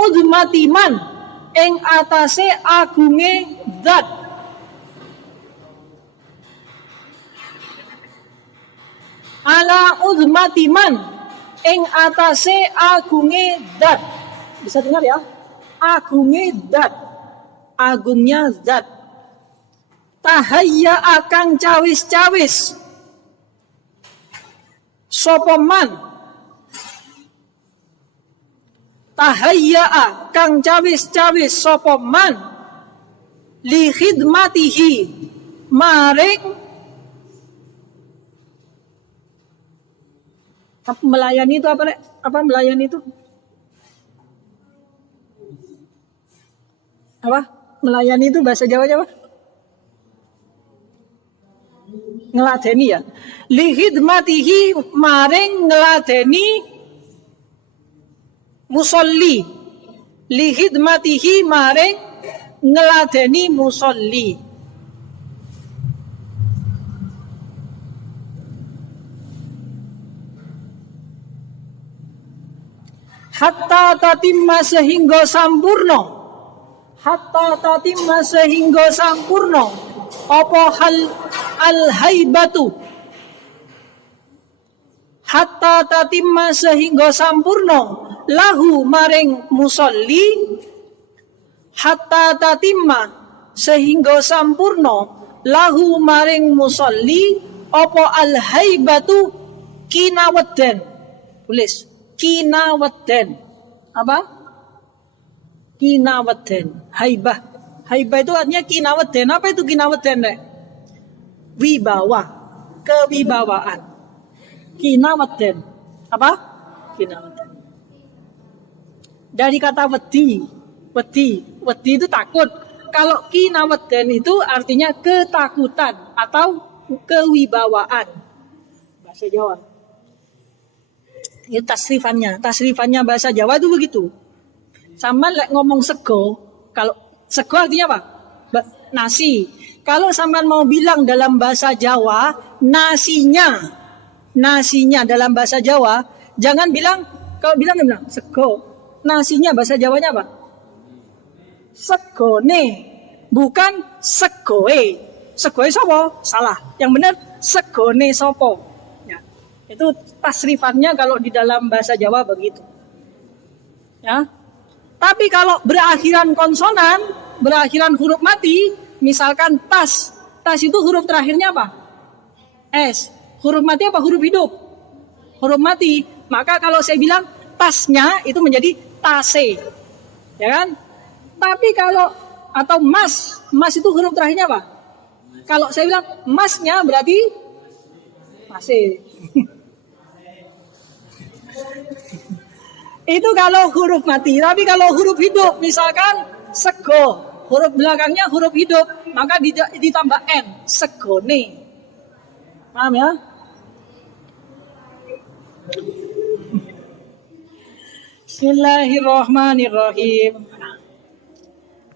udmati man ing atase agunge zat. ala udmati man ing atase agunge dat. Bisa dengar ya? Agunge dat. Agungnya zat. Tahayya akang cawis-cawis sapa man. Tahayya kang cawis-cawis sapa man li khidmatihi maring melayani itu apa, Rek? Apa melayani itu? Apa? Melayani itu bahasa Jawanya apa? Ngeladeni ya. Li khidmatihi maring ngeladeni musolli. Li khidmatihi maring ngeladeni musolli. Hatta tatimma sehingga sampurno. Hatta tatimma sehingga sampurno. Apa hal al-haibatu. Hatta tatimma sehingga sampurno. Lahu maring musolli. Hatta tatimma sehingga sampurno. Lahu maring musolli. Apa al-haibatu kinaweden. Tulis. Kinaweden. Apa? Kinaweden. Haibah. Haibah itu artinya kinaweden. Apa itu kinaweden, Rek? Wibawa. Kewibawaan. Kinaweden. Apa? Kinaweden. Dari kata wedi. Wedi. Wedi itu takut. Kalau kinaweden itu artinya ketakutan atau kewibawaan. Bahasa Jawa. Itu tasrifannya. Tasrifannya bahasa Jawa itu begitu. Sama ngomong sego. Kalau sego artinya apa? Nasi. Kalau sampean mau bilang dalam bahasa Jawa, nasinya dalam bahasa Jawa, jangan bilang, kalau bilang sego. Nasinya bahasa Jawanya apa? Segone. Bukan segoe. Segoe sopo? Salah. Yang benar segone sopo. Itu tasrifannya kalau di dalam bahasa Jawa begitu. Ya. Tapi kalau berakhiran konsonan, berakhiran huruf mati, misalkan tas. Tas itu huruf terakhirnya apa? S. Huruf mati apa huruf hidup? Huruf mati. Maka kalau saya bilang tasnya itu menjadi tase. Ya kan? Tapi kalau atau mas itu huruf terakhirnya apa? Kalau saya bilang masnya berarti masih. Itu kalau huruf mati. Tapi kalau huruf hidup, misalkan sego, huruf belakangnya huruf hidup, maka ditambah n, segone. Paham ya? Bismillahirrahmanirrahim.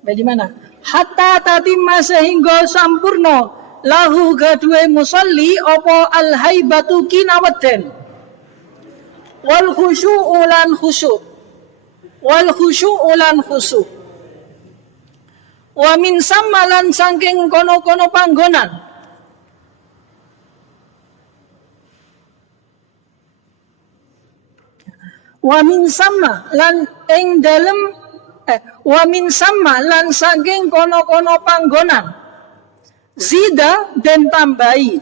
Bagaimana? Hatta tatimma sehingga sampurno lahu gadwe musalli opo al-haibatu kinaweden. Wal khusyu'u lan khusyuk. Wal khusyu'u lan khusyuk. Wa min samalan saking kono-kono panggonan. Wa min sama lan ing dalem wa min sama lan saking kono-kono panggonan. Zida dan tambahi.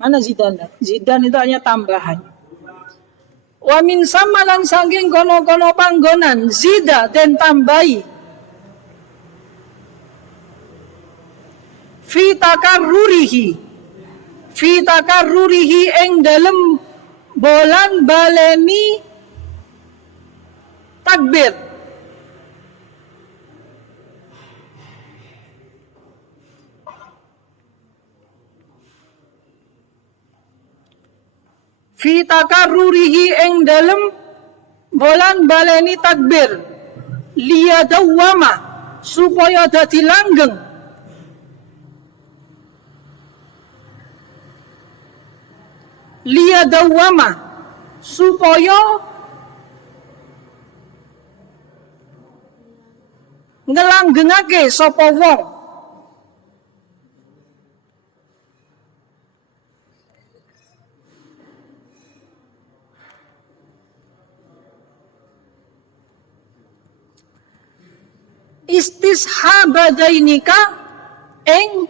Mana zidan? Zidan itu hanya tambahan. Wa min samalan saking kono-kono panggonan zida dan tambahi fi takarrurihi ing dalem bolan baleni takbir. Fi takarrurihi ing dalem bolan baleni takbir liyadawama supaya dadi langgeng liyadawama supaya ngelanggengake sapa wong istishabadainika ing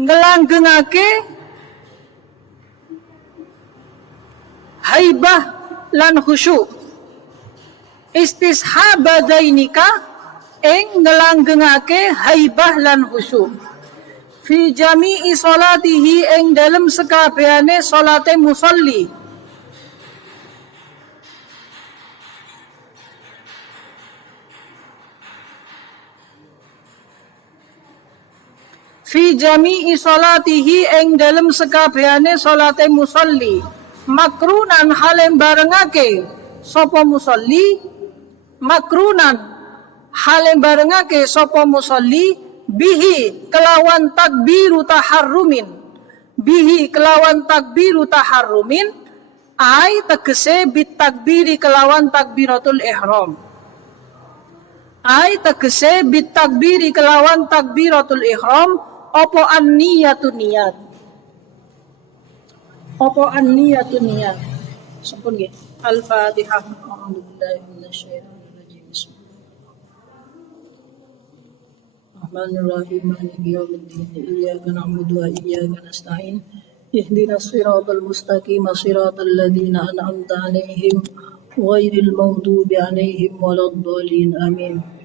ngelanggengake haibah lan khusyuk. Istishabadainika ing ngelanggengake haibah lan khusyuk fi jami'i salatihi ing dalem sekabehane salate musolli. Fi jami'i salatihi ing dalem sekabehane salate musolli makrunan halem barengake sapa musolli, makrunan halem barengake sapa musolli bihi kelawan takbiru taharrumin, bihi kelawan takbiru taharrumin ai tegese bit takbiri kelawan takbiratul ihram, ai tegese bit takbiri kelawan takbiratul ihram opo an-niyatu niyat, opo an-niyatu niyat. Sampun nggih. Al-Fatihah. A'udzubillahi minasyaitonir rajim. Bismillahirrahmanirrahim. Maliki yaumiddin. Iyyaka na'budu wa iyyaka nasta'in. Ihdinas siratal mustaqim, siratal ladzina an'amta 'alaihim ghairil maghdubi 'alaihim waladdallin. Amin.